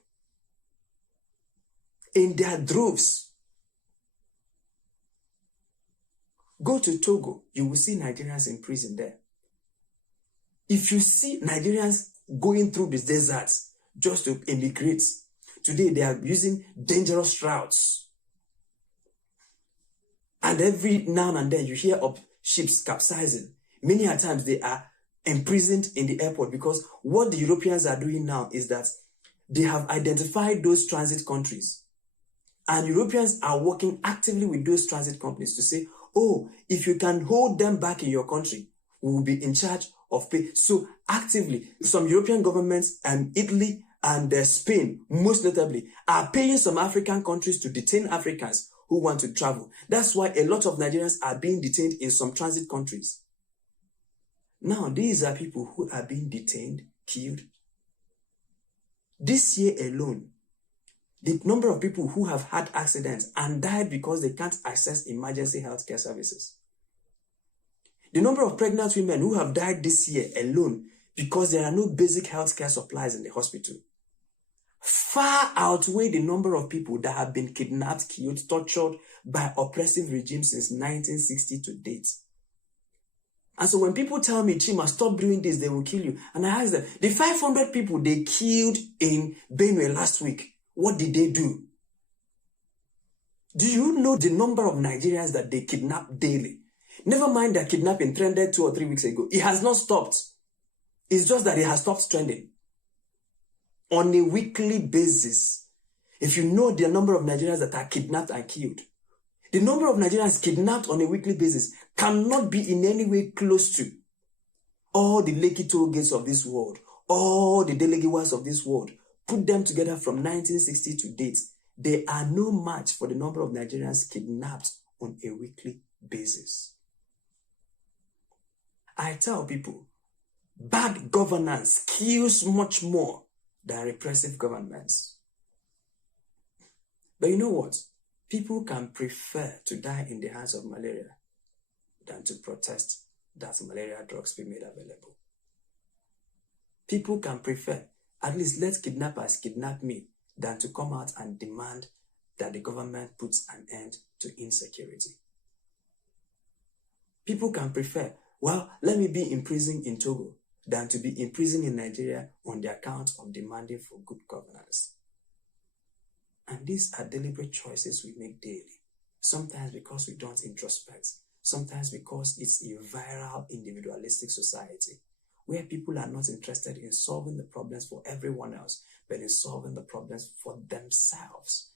In their droves. Go to Togo, you will see Nigerians in prison there. If you see Nigerians going through the deserts just to immigrate, today they are using dangerous routes. And every now and then you hear of ships capsizing. Many a times they are imprisoned in the airport, because what the Europeans are doing now is that they have identified those transit countries. And Europeans are working actively with those transit companies to say, oh, if you can hold them back in your country, we will be in charge of pay. So actively, some European governments and Italy and Spain, most notably, are paying some African countries to detain Africans who want to travel. That's why a lot of Nigerians are being detained in some transit countries. Now, these are people who are being detained, killed. This year alone, the number of people who have had accidents and died because they can't access emergency healthcare services. The number of pregnant women who have died this year alone because there are no basic healthcare supplies in the hospital far outweigh the number of people that have been kidnapped, killed, tortured by oppressive regimes since 1960 to date. And so when people tell me, Chima, stop doing this, they will kill you. And I ask them, the 500 people they killed in Benue last week, what did they do? Do you know the number of Nigerians that they kidnap daily? Never mind that kidnapping trended 2 or 3 weeks ago. It has not stopped. It's just that it has stopped trending. On a weekly basis, if you know the number of Nigerians that are kidnapped and killed, the number of Nigerians kidnapped on a weekly basis cannot be in any way close to all the Lekki toll gates of this world, all the Delegiwas of this world. Put them together from 1960 to date. They are no match for the number of Nigerians kidnapped on a weekly basis. I tell people, bad governance kills much more than repressive governments. But you know what? People can prefer to die in the hands of malaria than to protest that malaria drugs be made available. People can prefer, at least let kidnappers kidnap me, than to come out and demand that the government puts an end to insecurity. People can prefer, well, let me be in prison in Togo than to be in prison in Nigeria on the account of demanding for good governance. And these are deliberate choices we make daily. Sometimes because we don't introspect. Sometimes because it's a viral, individualistic society where people are not interested in solving the problems for everyone else, but in solving the problems for themselves.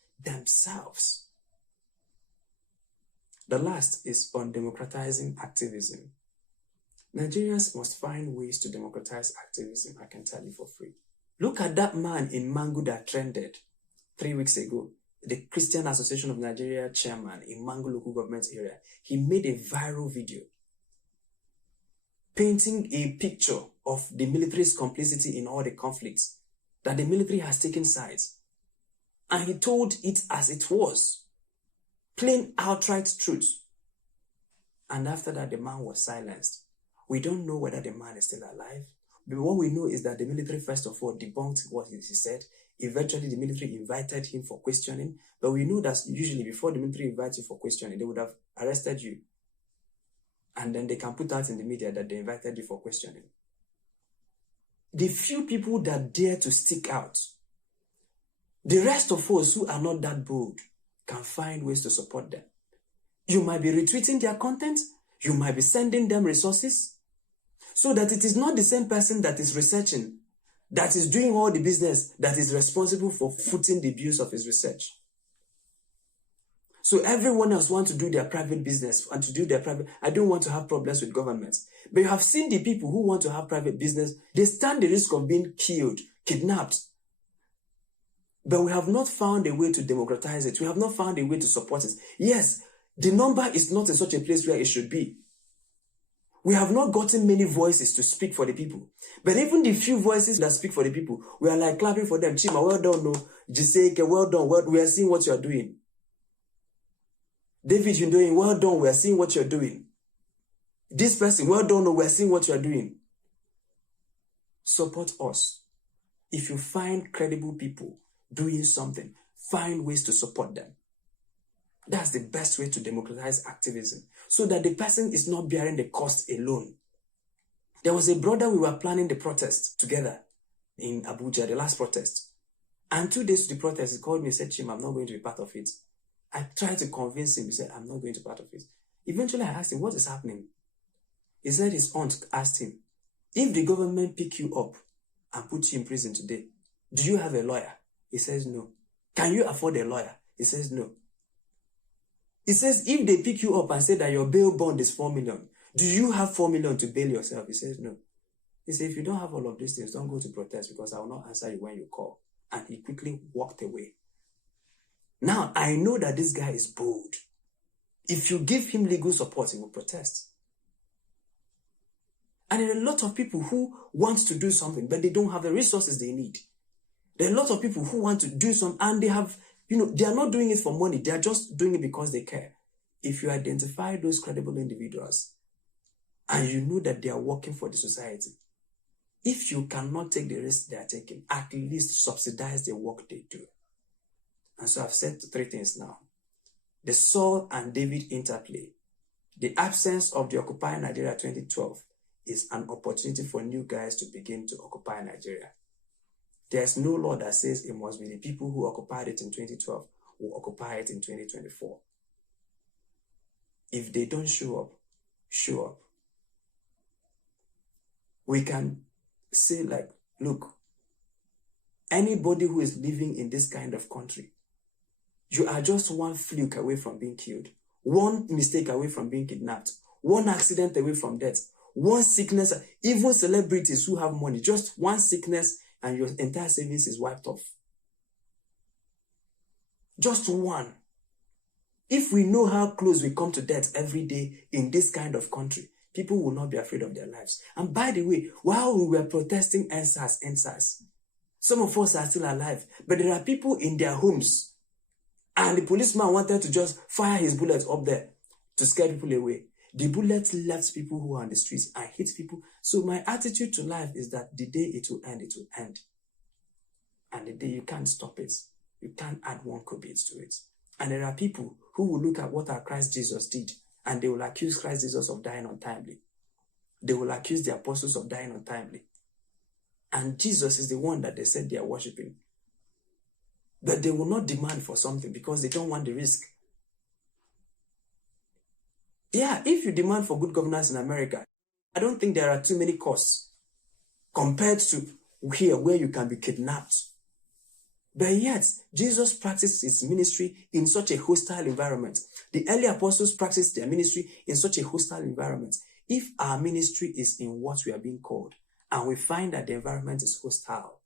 The last is on democratizing activism. Nigerians must find ways to democratize activism, I can tell you for free. Look at that man in Mangu that trended 3 weeks ago, the Christian Association of Nigeria chairman in Mangu local government area. He made a viral video painting a picture of the military's complicity in all the conflicts, that the military has taken sides. And he told it as it was, plain outright truth. And after that, the man was silenced. We don't know whether the man is still alive. But what we know is that the military, first of all, debunked what he said. Eventually, the military invited him for questioning. But we know that usually before the military invites you for questioning, they would have arrested you. And then they can put out in the media that they invited you for questioning. The few people that dare to stick out, the rest of us who are not that bold can find ways to support them. You might be retweeting their content. You might be sending them resources, so that it is not the same person that is researching, that is doing all the business, that is responsible for footing the bills of his research. So everyone else wants to do their private business and to do their private. I don't want to have problems with governments. But you have seen the people who want to have private business, they stand the risk of being killed, kidnapped. But we have not found a way to democratize it. We have not found a way to support it. Yes, the number is not in such a place where it should be. We have not gotten many voices to speak for the people. But even the few voices that speak for the people, we are like clapping for them. Chima, well done, no. Jiseke, well done. We are seeing what you are doing. David, you're doing well done. We are seeing what you're doing. This person, well done. No, we are seeing what you are doing. Support us. If you find credible people doing something, find ways to support them. That's the best way to democratize activism, so that the person is not bearing the cost alone. There was a brother, we were planning the protest together in Abuja, the last protest. And 2 days to the protest, he called me and said, Chim, I'm not going to be part of it. I tried to convince him. He said, I'm not going to be part of it. Eventually, I asked him, what is happening? He said his aunt asked him, if the government pick you up and put you in prison today, do you have a lawyer? He says, no. Can you afford a lawyer? He says, no. It says, if they pick you up and say that your bail bond is 4 million, do you have 4 million to bail yourself? He says, no. He said, if you don't have all of these things, don't go to protest because I will not answer you when you call. And he quickly walked away. Now, I know that this guy is bold. If you give him legal support, he will protest. And there are a lot of people who want to do something, but they don't have the resources they need. There are a lot of people who want to do something, and they have, they are not doing it for money. They are just doing it because they care. If you identify those credible individuals, and you know that they are working for the society, if you cannot take the risk they are taking, at least subsidize the work they do. And so I've said 3 things now. The Saul and David interplay, the absence of the Occupy Nigeria 2012 is an opportunity for new guys to begin to occupy Nigeria. There's no law that says it must be the people who occupied it in 2012 who occupy it in 2024. If they don't show up, show up. We can say like, look, anybody who is living in this kind of country, you are just one fluke away from being killed, one mistake away from being kidnapped, one accident away from death, one sickness. Even celebrities who have money, just one sickness and your entire savings is wiped off. Just one. If we know how close we come to death every day in this kind of country, people will not be afraid of their lives. And by the way, while we were protesting NSAS, some of us are still alive, but there are people in their homes, and the policeman wanted to just fire his bullets up there to scare people away. The bullet left people who are on the streets and hit people. So my attitude to life is that the day it will end, it will end. And the day you can't stop it. You can't add one cubit to it. And there are people who will look at what our Christ Jesus did, and they will accuse Christ Jesus of dying untimely. They will accuse the apostles of dying untimely. And Jesus is the one that they said they are worshiping. But they will not demand for something because they don't want the risk. Yeah, if you demand for good governance in America, I don't think there are too many costs compared to here where you can be kidnapped. But yet, Jesus practiced his ministry in such a hostile environment. The early apostles practiced their ministry in such a hostile environment. If our ministry is in what we are being called, and we find that the environment is hostile,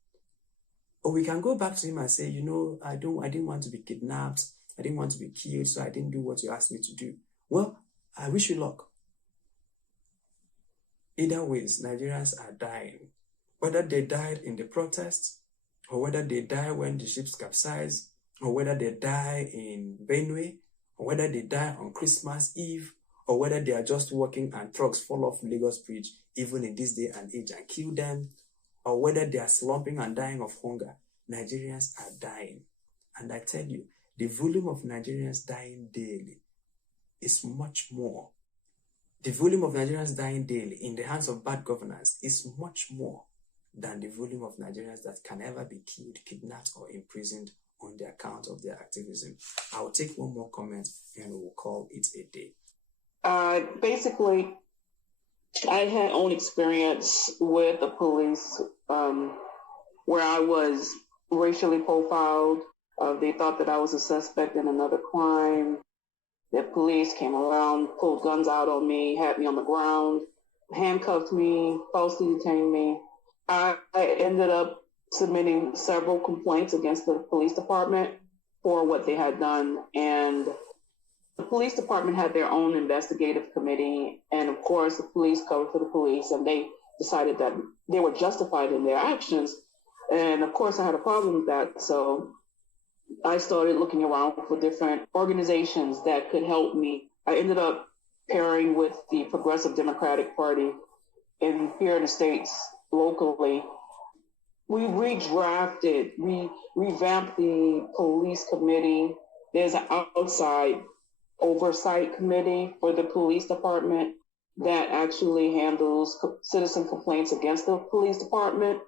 or we can go back to him and say, I didn't want to be kidnapped, I didn't want to be killed, so I didn't do what you asked me to do. Well, I wish you luck. Either ways, Nigerians are dying. Whether they died in the protests, or whether they die when the ships capsize, or whether they die in Benue, or whether they die on Christmas Eve, or whether they are just walking and trucks fall off Lagos Bridge, even in this day and age, and kill them, or whether they are slumping and dying of hunger, Nigerians are dying. And I tell you, the volume of Nigerians dying daily is much more. The volume of Nigerians dying daily in the hands of bad governance is much more than the volume of Nigerians that can ever be killed, kidnapped, or imprisoned on the account of their activism. I will take one more comment and we will call it a day. Basically, I had own experience with the police where I was racially profiled. They thought that I was a suspect in another crime. The police came around, pulled guns out on me, had me on the ground, handcuffed me, falsely detained me. I ended up submitting several complaints against the police department for what they had done. And the police department had their own investigative committee. And of course, the police covered for the police, and they decided that they were justified in their actions. And of course, I had a problem with that. So I started looking around for different organizations that could help me. I ended up pairing with the Progressive Democratic Party here in the States locally. We revamped the police committee. There's an outside oversight committee for the police department that actually handles citizen complaints against the police department.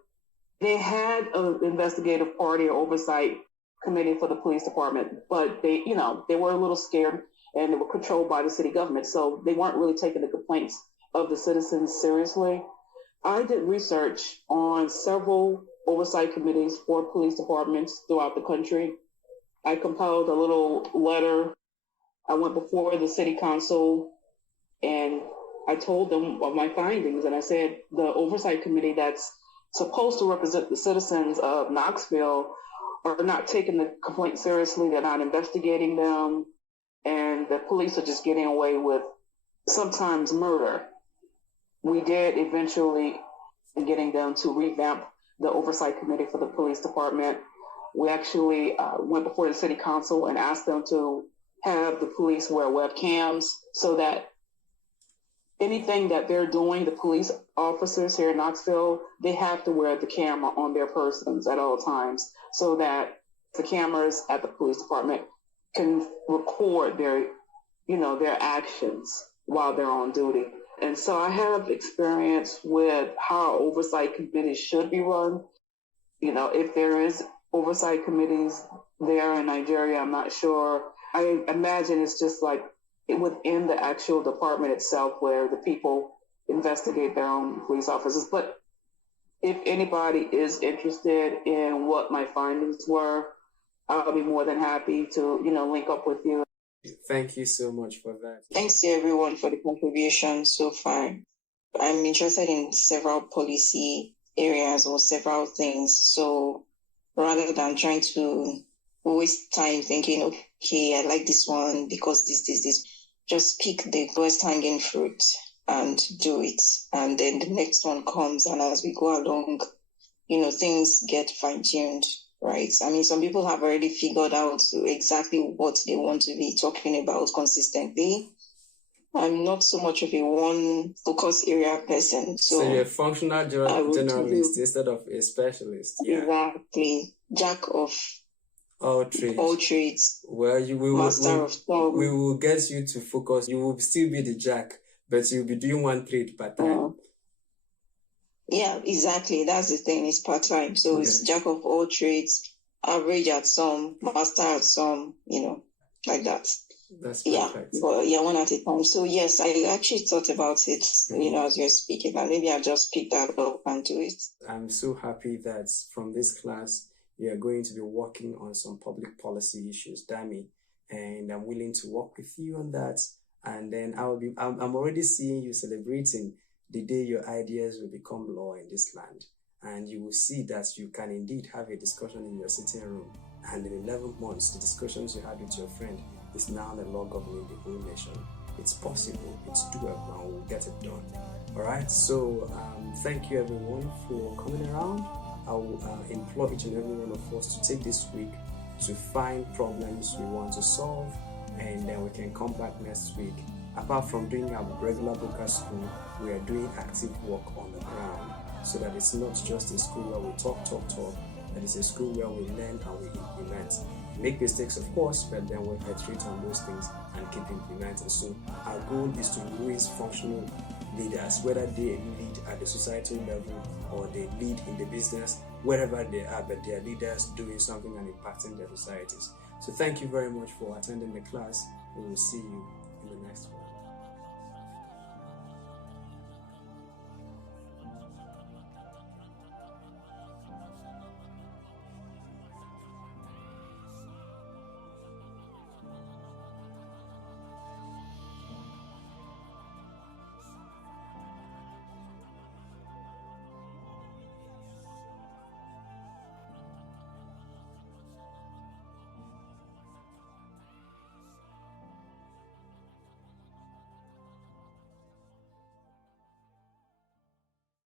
They had an investigative party or oversight committee for the police department, but they were a little scared and they were controlled by the city government. So they weren't really taking the complaints of the citizens seriously. I did research on several oversight committees for police departments throughout the country. I compiled a little letter I went before the city council and I told them of my findings. And I said, the oversight committee that's supposed to represent the citizens of Knoxville are not taking the complaint seriously. They're not investigating them. And the police are just getting away with sometimes murder. We did eventually getting them to revamp the oversight committee for the police department. We actually went before the city council and asked them to have the police wear webcams so that anything that they're doing, the police officers here in Knoxville, they have to wear the camera on their persons at all times so that the cameras at the police department can record their actions while they're on duty. And so I have experience with how oversight committees should be run. If there is oversight committees there in Nigeria, I'm not sure. I imagine it's just like within the actual department itself where the people investigate their own police officers. But if anybody is interested in what my findings were, I'll be more than happy to, link up with you. Thank you so much for that. Thanks to everyone for the contribution so far. I'm interested in several policy areas or several things. So rather than trying to waste time thinking, okay, I like this one because this, just pick the lowest hanging fruit and do it. And then the next one comes. And as we go along, things get fine-tuned. Right. I mean, some people have already figured out exactly what they want to be talking about consistently. I'm not so much of a one focus area person. So you're a functional generalist instead of a specialist. Yeah. Exactly. Jack of all trades. All trades. Well, master of some. We will get you to focus. You will still be the jack, but you'll be doing one trade per time. Yeah, exactly. That's the thing. It's part-time. So It's jack of all trades, average at some, master at some, like that. That's perfect. Yeah, but one at a time. So yes, I actually thought about it, as you're speaking, and maybe I'll just pick that up and do it. I'm so happy that from this class, you're going to be working on some public policy issues, Dami, and I'm willing to work with you on that. And then I'm already seeing you celebrating the day your ideas will become law in this land. And you will see that you can indeed have a discussion in your sitting room. And in 11 months, the discussions you had with your friend is now the law governing the whole nation. It's possible, it's doable, and we'll get it done. All right, so thank you everyone for coming around. I will implore each and every one of us to take this week to find problems we want to solve, and then we can come back next week. Apart from doing our regular Boqer school, we are doing active work on the ground so that it's not just a school where we talk, but it's a school where we learn and we implement. Make mistakes, of course, but then we iterate on those things and keep implementing. So our goal is to raise functional leaders, whether they lead at the societal level or they lead in the business, wherever they are, but they are leaders doing something and impacting their societies. So thank you very much for attending the class. We will see you in the next one.